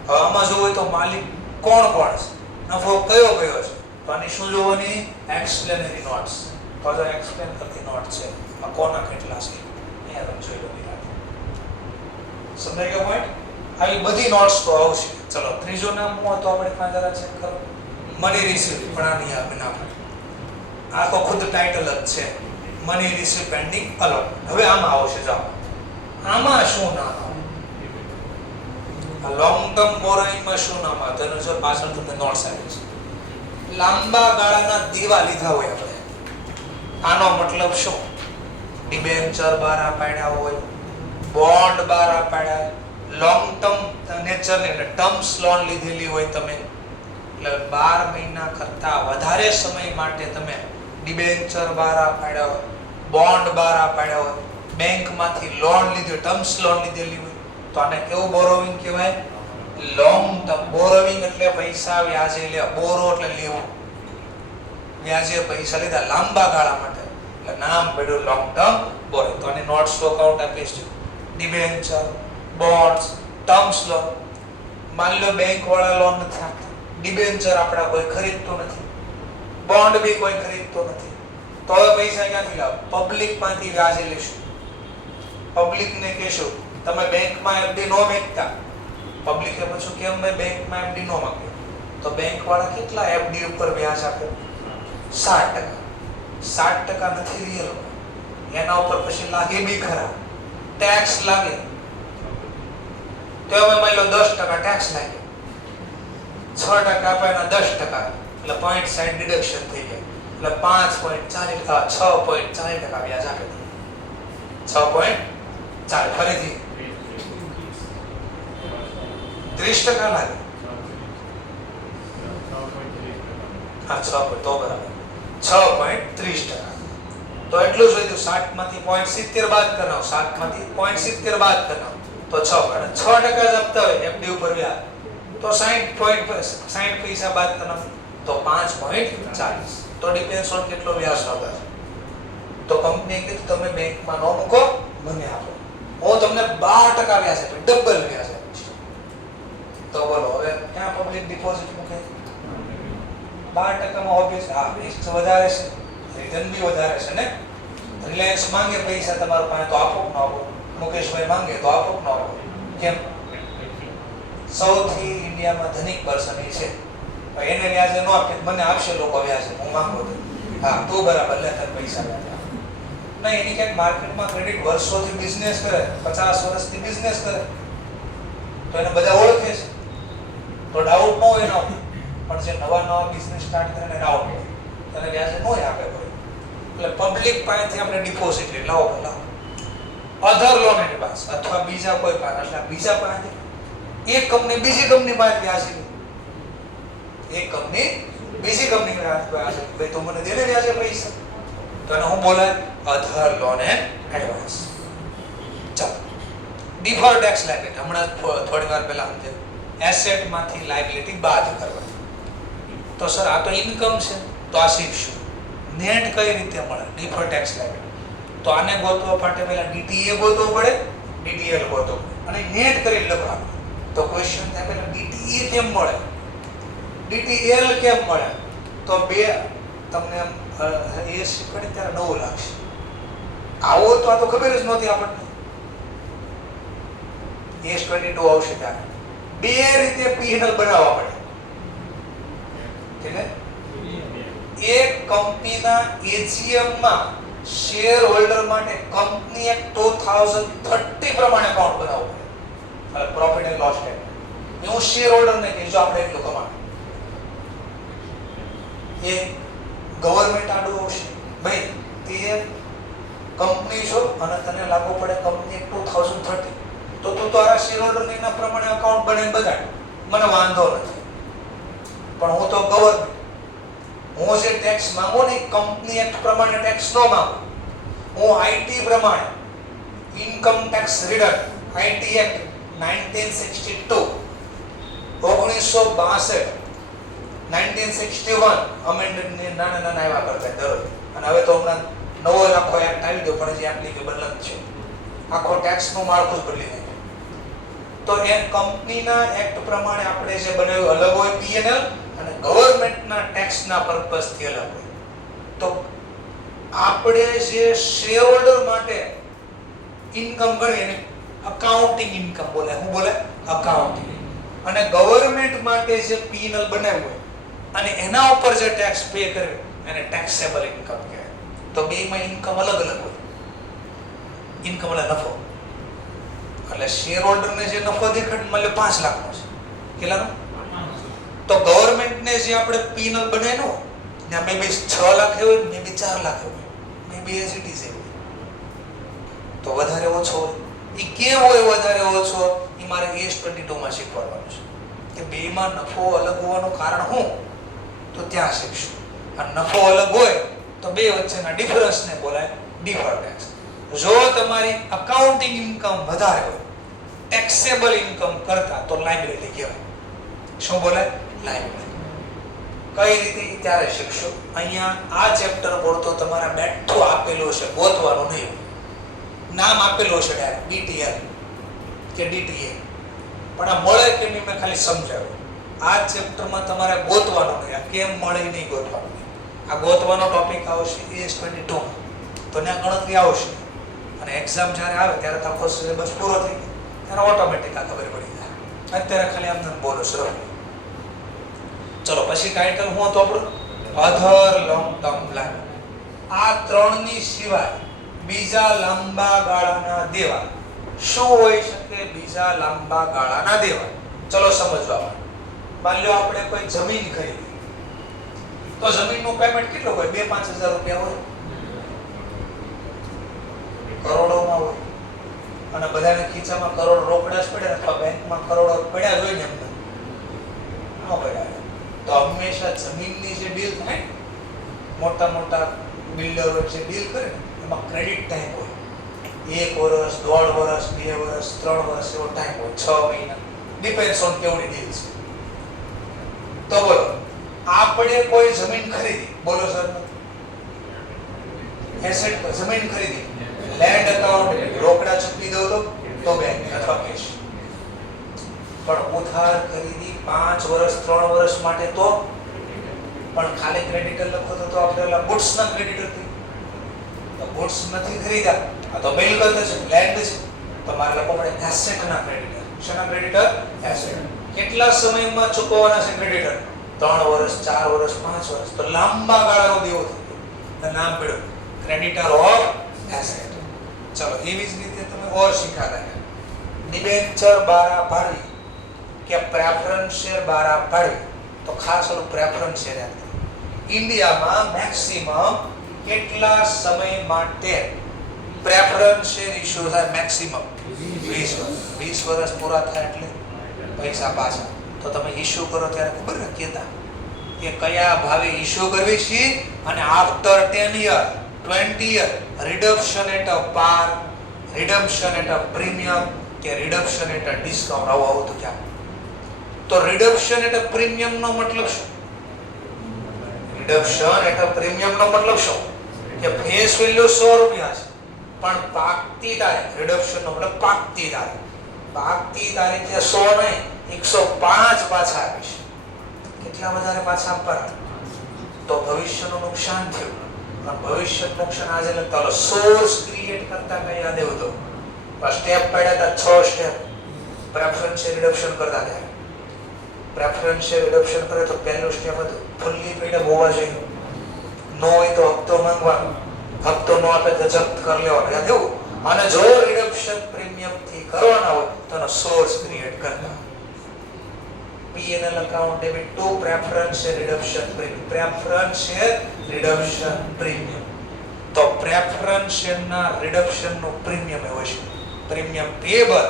હવે આમાં જોવું તો માલિક કોણ કોણ છે નફો કયો કયો છે તો આની શું જોવાની એક્સપ્લેનરી નોટ્સ તો જો એક્સપ્લેન કરતી નોટ છે આ કોના કેટલા છે અહીંયા તમે જોઈ લો વિરાટ સમજાઈ ગયો પોઈન્ટ આવી બધી નોટ્સ તો આવશે ચલો ત્રીજો નામ હું તો આપણે ત્યાં જરા ચેક કરો મની રિસીવ પણ આ નહીં આપણે ના પડે આ તો ખુદ ટાઇટલ જ છે મની રિસીવ પેન્ડિંગ અલોટ હવે આમાં આવશે જાઓ આમાં શું નામ આવે આ લોંગ ટર્મ બોરોઇંગ માં શું નામ આવે તેનો જો પાછળ તમને નોટ્સ આવી છે લાંબા ગાળાના દેવા લીધા હોય આપણે આનો મતલબ શું ડિબેન્ચર બારા પાડ્યા હોય બોન્ડ બારા પાડ્યા લોંગ ટર્મ નેચરની એટલે ટર્મ્સ લોન લીધેલી હોય તમે એટલે 12 મહિના કરતા વધારે સમય માટે તમે ડિબેન્ચર બારા પાડ્યા હોય બોન્ડ બારા પાડ્યા હોય બેંકમાંથી લોન લીધી ટર્મ્સ લોન લીધેલી હોય તો આને કેવું બોરોવિંગ કહેવાય લોંગ ટર્મ બોરોવિંગ એટલે પૈસા વ્યાજે લે બોરો એટલે લેવું વ્યાજે પૈસા લીધા લાંબા ગાળા માટે એટલે નામ પડ્યું લોંગ ટર્મ બોરોવિંગ તો આને નોટ્સ અકાઉન્ટ આપીશ ડિબેન્ચર બોન્ડ્સ, ટર્મ્સ લોન. માની લો બેંક વાળા લોન નથી આપતા, ડિબેન્ચર આપણા કોઈ ખરીદતું નથી, બોન્ડ બી કોઈ ખરીદતું નથી, તો હવે પૈસા ક્યાંથી લાવ? પબ્લિક માંથી વ્યાજે લેશું. પબ્લિક ને કહેશું તમે બેંકમાં એફડી નો મેકતા. પબ્લિકે પૂછ્યું કેમ મેં બેંકમાં એફડી નો માંગ્યો? તો બેંક વાળા કેટલા એફડી ઉપર વ્યાજ આપે? 7%. 7% નથી રિયલ, એના ઉપર પછી લાગે બી ખરા, ટેક્સ લાગે. તો હવે માની લો 10% ટેક્સ લાગે, 6% આપે એના 10%, એટલે 0.60 ડિડક્શન થઈ જાય, એટલે 6.40% વ્યાજ આપે. 6.40 ફરીથી 30% લાગે. હા 6 તો બરાબર 6.30%. તો એટલું જ વધ્યું. 60 માંથી 0.70 બાદ કરનાવ, 7 માંથી 0.70 બાદ કરનાવ, તો 6% જ આપતા હોય એફડી ઉપર વ્યાજ, તો 60 પૈસા બાદ કરનાવ, તો 5.40. તો ડિપેન્ડ્સ ઓન કેટલો વ્યાજ લાગે. તો કંપનીએ કીધું તમે બેંકમાં નો મૂકો, મને આપો, હું તમને 12% વ્યાજ આપીશ, ડબલ વ્યાજ આપીશ. તો બોલો હવે ક્યાં પબ્લિક ડિપોઝિટ મૂકે? 12% માં ઓબ્વિયસ હા રિસ્ક વધારે છે, રિટર્ન બી વધારે છે ને. રિલાયન્સ માંગે પૈસા તમારા પાસે તો આપો કે ન આપો? મુકેશભાઈ માંગે તો આપો કે ન આપો? કેમ? સૌથી ઇન્ડિયામાં ધનિક પર્સન એ છે, એને વ્યાજે ન આપે, મને આપશે લોકો વ્યાજે, હું માંગુ તો હા તું બરાબર લે તને પૈસા વ્યાજે. નહીં, એની ક્યાંક માર્કેટમાં ક્રેડિટ વર્ષોથી બિઝનેસ કરે, 50 વર્ષથી બિઝનેસ કરે, તો એને બધા ઓળખે છે, તો ડાઉટ ન હોય એના ઉપર. પણ જે નવા બિઝનેસ સ્ટાર્ટ કરે એને ડાઉટ હોય, તને વ્યાજે ન આપે કોઈ. એટલે પબ્લિક પાસેથી આપણે ડિપોઝિટ લઈ લાવો લાવો, અધર લોન એડવાન્સ અથવા બીજા કોઈ પાસે, એટલે બીજા પાસેથી એક કંપની બીજી કંપની પાસે વ્યાજ લે, એક કંપની બીજી કંપની પાસે વ્યાજ લે, ભાઈ તું મને દે ને વ્યાજે પૈસા, તો એને હું બોલાય? અધર લોન એડવાન્સ. ચાલો, ડિફર્ડ ટેક્સ લાયબિલિટી હમણાં થોડી વાર પહેલા સમજે, એસેટ માંથી લાયબિલિટી બાદ કરવાની. તો સર આ તો ઇન્કમ છે, તો આ શીખશું. નેટ કઈ રીતે મળે ડિફર્ડ ટેક્સ લાયબિલિટી? તો આને ગોતવા માટે પહેલા ડીટીએ ગોતવો પડે, ડીટીએલ ગોતવો પડે, અને નેટ કરી લખવાનું. તો ક્વેશ્ચન થાય પહેલા ડીટીએ કેમ મળે, ડીટીએલ કેમ મળે? તો બે તમને એ શીખવાડી ત્યારે નવું લાગશે. આવો તો આ તો ખબર જ નહોતી આપણને. S22 આવશે ત્યારે બે રીતે P&L બનાવવા પડે. એટલે એક કંપનીના એજીએમ માં શેર હોલ્ડર માટે કંપની એક્ટ 2030 પ્રમાણે એકાઉન્ટ બનાવવું પડે. એટલે પ્રોફિટ એન્ડ લોસ સ્ટેટમેન્ટ હું શેર હોલ્ડર ને કહીજો આપણે એટલું કમાણ. એ ગવર્નમેન્ટ આડું આવશે, ભાઈ તે કંપની છો અને તને લાગુ પડે કંપની એક્ટ 2030, તો તું તારા શેર હોલ્ડર ને એના પ્રમાણે એકાઉન્ટ બનાવીને બતાડ, મને વાંધો નથી. પણ હું તો ગવર્નમેન્ટ, હું જે ટેક્સ માંગુ ને કંપની એક્ટ પ્રમાણે ટેક્સ નો માંગુ, હું આઈટી પ્રમાણે income tax return IT act 1962 1962 1961 amendment ને નાના નાના એવા કરતા દરરોજ. અને હવે તો હમણાં નવો આખો એક્ટ આવી ગયો પણ જે એપ્લિકેબલ નથી છે, આખો ટેક્સ નું માળખું જ બદલી નાખ્યું. તો એ કંપનીના એક્ટ પ્રમાણે આપણે જે બનાવ્યું અલગ હોય P&L, અને ગવર્નમેન્ટના ટેક્સના પર્પસથી અલગ હોય. તો આપણે જે શેર હોલ્ડર માટે ઇન્કમ ગણીએ ને અકાઉન્ટિંગ ઇન્કમ બોલે, શું બોલે? અકાઉન્ટિંગ. અને ગવર્નમેન્ટ માટે જે P&L બનાવ્યું હોય અને એના ઉપર જે ટેક્સ પે કર્યો એને ટેક્સેબલ ઇન્કમ કહેવાય. તો બેમાં ઇન્કમ અલગ અલગ હોય. ઇન્કમ એટલે નફો, એટલે શેર હોલ્ડર ને જે નફો દેખાડ મળે 5 લાખનો છે, કેટલાનો? તો ગવર્નમેન્ટ ને જે આપણે P&L બનાવ્યો ને મે બી 6 લાખ હોય, મે બી 4 લાખ હોય, મે બી એઝ ઇટ ઇઝ હોય. તો વધારે ઓછો હોય એ કેમ હોય? વધારે ઓછો એ મારે S22 માં શીખવાડવાનું છે કે બેમાં નફો અલગ હોવાનું કારણ શું, તો ત્યાં શીખશું. અને નફો અલગ હોય તો બે વચ્ચેના ડિફરન્સને બોલાય ડિફર્ડ ટેક્સ. જો તમારી અકાઉન્ટિંગ ઇન્કમ વધારે હોય ટેક્સેબલ ઇન્કમ કરતા, તો લાયબિલિટી કહેવાય. શું બોલાય? લાયબિલિટી. કઈ રીતે ત્યારે શીખશો. અહીંયા આ ચેપ્ટર પડતો તમારા બેઠું આપેલું છે, ગોતવાનું નહીં. નામ આપેલું છે ડાયરેક્ટ BTL, કે ડીટીએ. પણ આ મળે કે નહીં મેં ખાલી સમજાવ્યું. આ ચેપ્ટરમાં તમારે ગોતવાનો નહીં, આ કેમ મળે નહીં ગોતવાનું. આ ગોતવાનો ટોપિક આવશે AS22 તો ત્યાં ગણતરી આવશે અને એક્ઝામ જ્યારે આવે ત્યારે તો આખો સિલેબસ પૂરો થઈ ગયો ત્યારે ઓટોમેટિક આ ખબર પડી જાય. અત્યારે ખાલી આમ બોલો સર. ચલો પછી ટાઇટલ હું હતો આપણું અધર લોંગ ટર્મ પ્લાન. આ ત્રણની સિવાય બીજા લાંબા ગાળાના દેવા શું હોઈ શકે? બીજા લાંબા ગાળાના દેવા. ચલો સમજવા. માની લો આપણે કોઈ જમીન ખરીદી તો જમીનનું પેમેન્ટ કેટલું હોય? 2-5 હજાર રૂપિયા હોય, કરોડોમાં હોય. અને બધાને ખીચામાં કરોડ રોકડા જ પડે અથવા બેંકમાં કરોડો પડ્યા જ હોય ને એમને ન પડ્યા. તો હંમેશા જમીનની જે ડીલ થાય મોટા મોટા બિલ્ડરો જે ડીલ કરે ને એમાં ક્રેડિટ ટાઈમ હોય. 1 વર્ષ, 1.5 વર્ષ, 2 વર્ષ, 3 વર્ષ એવો ટાઈમ હોય, 6 મહિના, ડિપેન્ડ્સ ઓન કેવડી ડીલ છે. તો બોલો આપણે કોઈ જમીન ખરીદી, બોલો સર, એસેટ જમીન ખરીદી, લેન્ડ અકાઉન્ટ રોકડા ચૂકવી દો તો બેંક અથવા કેશ. પણ ઉધાર ખરીદી 5 વર્ષ 3 વર્ષ માટે તો પણ ખાલી ક્રેડિટર લખો તો આપણે ગુડ્સ ના ક્રેડિટર થઈ. તો ગુડ્સ નથી ખરીદ્યા, આ તો મિલકત છે, લેન્ડ છે, તો મારે લખો પડે એસેટ ના ક્રેડિટર. શેના ક્રેડિટર? એસેટ. કેટલા સમયમાં ચૂકવવાના છે ક્રેડિટર? 3 વર્ષ, 4 વર્ષ, 5 વર્ષ. તો લાંબા ગાળાનો દેવો થઈ ગયો. નામ પડ્યું ક્રેડિટર ઓફ એસેટ. ચલો એવી જ રીતે તમે ઓર શીખાતા ગયા. ડિબેન્ચર બારા પાડવી કે પ્રેફરન્સ શેર બારા પાડવી. તો ખાસ ઓલું પ્રેફરન્સ શેર યાદ કરો. ઇન્ડિયામાં મેક્સિમમ કેટલા સમય માટે પ્રેફરન્સ શેર ઇશ્યુ થાય? મેક્સિમમ 20 વર્ષ. 20 વર્ષ પૂરા થાય એટલે પૈસા પાછા. તો તમે ઇશ્યુ કરો ત્યારે ખબર ને કેતા કે કયા ભાવે ઇશ્યુ કરવી છે અને after 10 year 20 year reduction at a par, reduction at a premium કે રિડક્શન એટ અ ડિસ્કાઉન્ટ આવું આવતું ક્યાં? તો રિડક્શન એટ અ પ્રીમિયમ નો મતલબ શું? રિડક્શન એટ અ પ્રીમિયમ નો મતલબ શું? કે ફેસ વેલ્યુ 100 રૂપિયા છે પણ પાકતી તારીખ, રિડક્શન નો મતલબ પાકતી તારીખ, પાકતી તારીખે 100 નહીં 105 પાછા આપીશ. કેટલા વધારે પાછા આપવાના? તો ભવિષ્યનું નુકસાન થયું. ભવિષ્ય નુકસાન આજે લગતા હલો સોર્સ ક્રિએટ કરતા કઈ યાદ એવું તો સ્ટેપ પડ્યા હતા 6 સ્ટેપ પ્રેફરન્સ રિડક્શન કરતા હતા. પ્રેફરન્સ રિડક્શન કરે તો પહેલું સ્ટેપ હતું ફુલ્લી પેડ હોવા જોઈએ. નો હોય તો હપ્તો માંગવાનો, હપ્તો નો આપે તો જપ્ત કરી લેવાનો, યાદ એવું. અને જો રિડક્શન પ્રીમિયમ થી કરવાના હોય તો એનો સોર્સ ક્રિએટ કરતા. P&L account debit to preference share reduction premium. Preference share reduction premium. તો preference share ના reduction નું premium હોય છે. Premium payable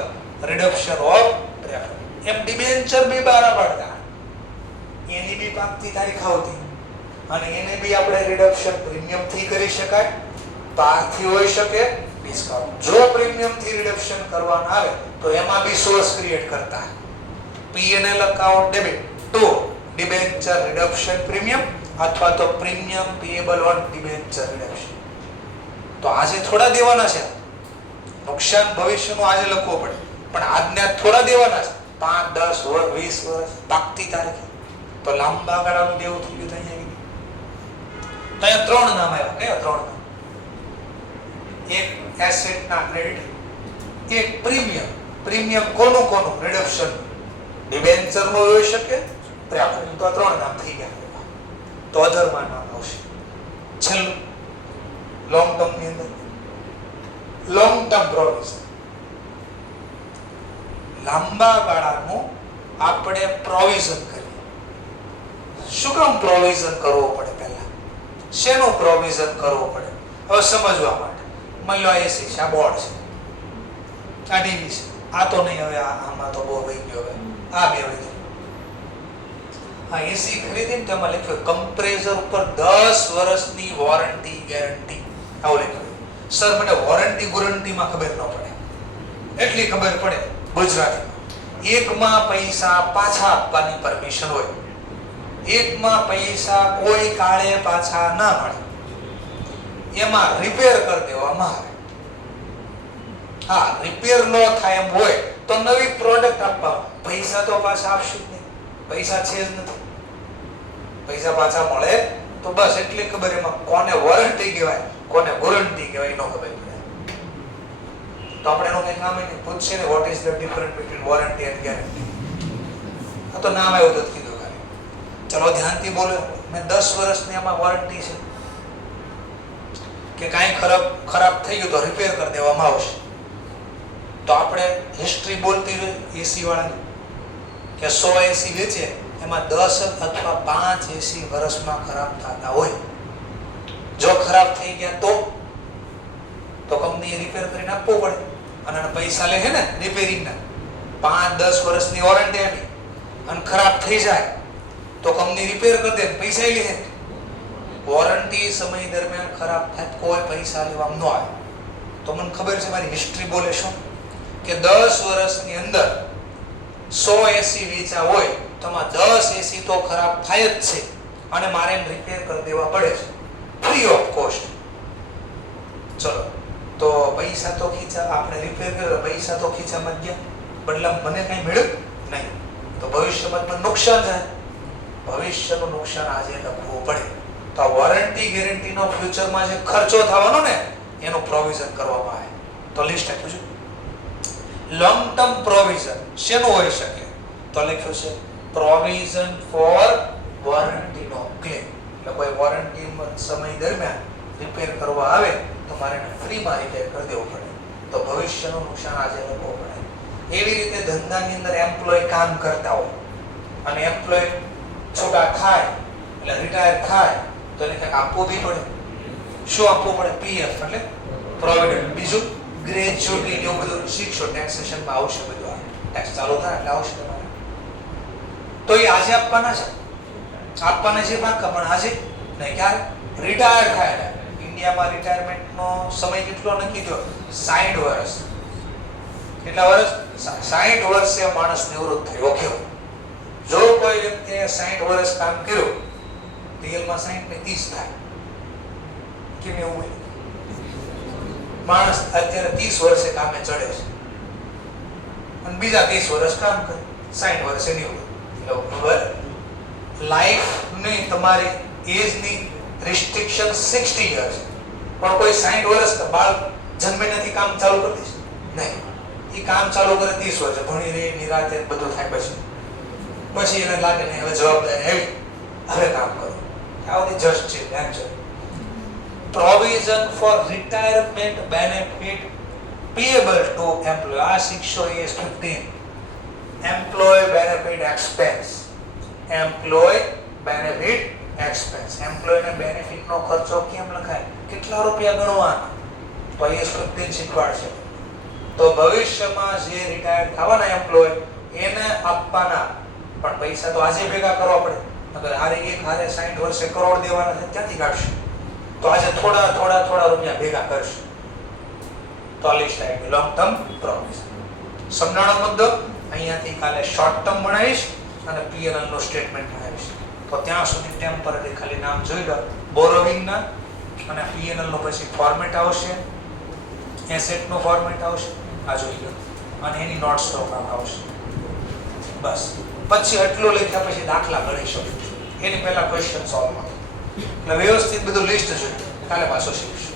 reduction of preference. એમ ડિબેન્ચર બી બારા પાડતા. એની બી પાકતી તારીખ આવતી અને એને બી આપણે રિડક્શન પ્રીમિયમ થી કરી શકાય, પાર થી હોઈ શકે, ડિસ્કાઉન્ટ. જો પ્રીમિયમ થી રિડક્શન કરવાના આવે તો એમાં બી સોર્સ ક્રિએટ કરતા. P&L account debit to debenture reduction premium અથવા તો premium payable on debenture reduction. તો આજે થોડા દેવાના છે, નુકસાન ભવિષ્યનું આજે લખવો પડે પણ આજના થોડા દેવાના છે 5, 10, 20 વર્ષ પાકતી તારીખે. તો લાંબા ગાળાનું દેવું થઈ ગયું. અહીંયા 3 નામ આવ્યા. કયા 3 નામ? એક એસેટ ના ક્રેડિટ, એક પ્રીમિયમ. પ્રીમિયમ કોનું કોનું? રિડક્શન. ડિબેન્ચર નો હોઈ શકે, પ્રેફરન્સ. તો 3 નામ થઈ ગયા. તો અધર માં નામ આવશે. છેલ્લું લોંગ ટર્મ ની અંદર લોંગ ટર્મ પ્રોવિઝન. લાંબા ગાળાનું આપણે પ્રોવિઝન કરીએ. શું કામ પ્રોવિઝન કરવો પડે? પહેલા શેનું પ્રોવિઝન કરવો પડે? હવે સમજવા માટે. માની લો એસી છે, આ બોર્ડ છે, આ ટીવી છે, આ તો નહીં હવે આમાં તો બહુ વહી ગયો. હવે આ બે વહી. હા, એસી ખરીદીને તેમાં લખ્યું કમ્પ્રેસર ઉપર 10 વર્ષની વોરંટી ગેરંટી આવું લખ્યું. સર મને વોરંટી ગેરંટીમાં ખબર ન પડે, એટલી ખબર પડે ગુજરાતીમાં. એકમાં પૈસા પાછા આપવાની પરમિશન હોય, એકમાં પૈસા કોઈ કાળે પાછા ના મળે, એમાં રિપેર કરી દેવામાં આવે. હા, રિપેર ન થાય એમ હોય તો નવી પ્રોડક્ટ આપવા. પૈસા તો પાછા આપશું જ નહીં, પૈસા છે જ નથી. પૈસા પાછા મળે તો બસ એટલી ખબર, એમાં કોને વોરંટી કહેવાય કોને વોરંટી કહેવાય એનો ખબર પડે. તો આપણે એનું કંઈ નામ નહીં પૂછશે ને, what is the difference between warranty and guarantee. આ તો નામ આવ્યું તો કીધું ખાલી. ચલો ધ્યાનથી બોલો. મેં 10 વર્ષની આમાં વોરંટી છે કે કાંઈ ખરાબ થઈ ગયું તો રિપેર કરી દેવામાં આવશે. તો આપણે હિસ્ટ્રી બોલતી હોય એસી વાળાની કે 100 એસી વેચે એમાં 10 અથવા 5 એસી વર્ષમાં ખરાબ થતા હોય. જો ખરાબ થઈ ગયા તો કંપનીએ રિપેર કરીને આપવો પડે, અને પૈસા લે છે ને રિપેરિંગના. 5-10 વર્ષની વોરંટી આપી અને ખરાબ થઈ જાય તો કંપની રિપેર કરી દે, પૈસા લે. વોરંટી સમય દરમિયાન ખરાબ થાય કોઈ પૈસા લેવામાં ન આવે. તો મને ખબર છે મારી હિસ્ટ્રી બોલે શું કે 10 વર્ષની અંદર 100 એસી વેચા હોય તો આમાં 10 એસી તો ખરાબ થાય જ છે, અને મારે રિપેર કરી દેવા પડે છે ફ્રી ઓફ કોસ્ટ. ચલો તો પૈસા તો ખીચા, આપણે રિપેર કર્યો, પૈસા તો ખીચામાં જ ગયા, બદલામાં મને કઈ મળ્યું નહીં. તો ભવિષ્યમાં મને નુકસાન થાય. ભવિષ્યનું નુકસાન આજે લખવું પડે. તો આ વોરંટી ગેરંટીનો ફ્યુચરમાં જે ખર્ચો થવાનો ને એનું પ્રોવિઝન કરવામાં આવે. તો લિસ્ટ આપ્યું છે. લોંગ ટર્મ પ્રોવિઝન શેનું હોઈ શકે? તો લખ્યું છે પ્રોવિઝન ફોર વોરંટી નો ક્લેમ. એટલે કોઈ વોરંટી સમય દરમિયાન રિપેર કરવા આવે તો મારે ફ્રીમાં રિપેર કરી દેવું પડે. તો ભવિષ્યનું નુકસાન આજે લખવું પડે. એવી રીતે ધંધાની અંદર એમ્પ્લોય કામ કરતા હોય અને એમ્પ્લોય છૂટા થાય એટલે રિટાયર થાય તો એને કંઈક આપવું બી પડે. શું આપવું પડે? પીએફ એટલે પ્રોવિડન્ટ. બીજું ગ્રેજ્યુટી, એવું બધું શીખશો, ટેક્સેશનમાં આવશે બધું. ટેક્સ ચાલુ થાય એટલે આવશે તમારે. તો એ આજે આપવાના છે, છે પાક્કા, પણ આજે નહીં. ક્યારે? રિટાયર થાય. ઇન્ડિયામાં રિટાયરમેન્ટનો સમય કેટલો નક્કી થયો? 60 વર્ષ. કેટલા વર્ષ? 60 વર્ષે માણસ નિવૃત્ત થયો. કેવો? જો કોઈ વ્યક્તિએ 60 વર્ષ કામ કર્યું, રિયલમાં 60 ને 30 થાય. કેમ એવું હોય? માણસ અત્યારે 30 વર્ષે કામે ચડે છે અને બીજા 30 વર્ષ કામ કરે, 60 વર્ષે નિવૃત્ત. લાઈફની તમારી એજની રિસ્ટ્રિક્શન 60 યર્સ. પણ કોઈ 60 વર્ષ બાળ જન્મે નથી કામ ચાલુ કરી દેશે નહીં. એ કામ ચાલુ કરે 30 વર્ષે, ભણી રહે, નિરાતે બધું થાય, પછી એને લાગે નહીં હવે જવાબદારી આવી, હવે કામ કરો. આ બધી જસ્ટ છે. ધ્યાન છે. Provision for retirement benefit payable to employee. આ 615 employee benefit expense. Employee benefit expense. એમ્પ્લોયને બેનિફિટનો ખર્ચો કેમ લખાય, કેટલા રૂપિયા ગણવાના, તો એ 15 શીખવાડશે. તો ભવિષ્યમાં જે રિટાયર થવાના એમ્પ્લોય એને આપવાના, પણ પૈસા તો આજે ભેગા કરવા પડે. અગર હારે 60 વર્ષે કરોડ દેવાના છે, ક્યાંથી કાઢશે? તો આજે થોડા રૂપિયા ભેગા કરશે. તો આ લિસ્ટ આવી લોંગ ટર્મ પ્રોવિઝન. સમજાણો મુદ્દો? અહીંયાથી કાલે શોર્ટ ટર્મ બનાવીશ અને પીએનએલ નું સ્ટેટમેન્ટ બનાવીશ. તો ત્યાં સુધી ટેમ્પરરી ખાલી નામ જોઈ લો બોરોવિંગના, અને પીએનએલ નું પછી ફોર્મેટ આવશે, એસેટ નું ફોર્મેટ આવશે, આ જોઈ લો, અને એની નોટ્સ પ્રોગ્રામ આવશે. બસ પછી એટલું લખ્યા પછી દાખલા ગણી શકું છું. એની પહેલા ક્વેશ્ચન સોલ્વ કરો. એટલે વ્યવસ્થિત બધું લિસ્ટ જોઈ કાલે પાછો શીખશું.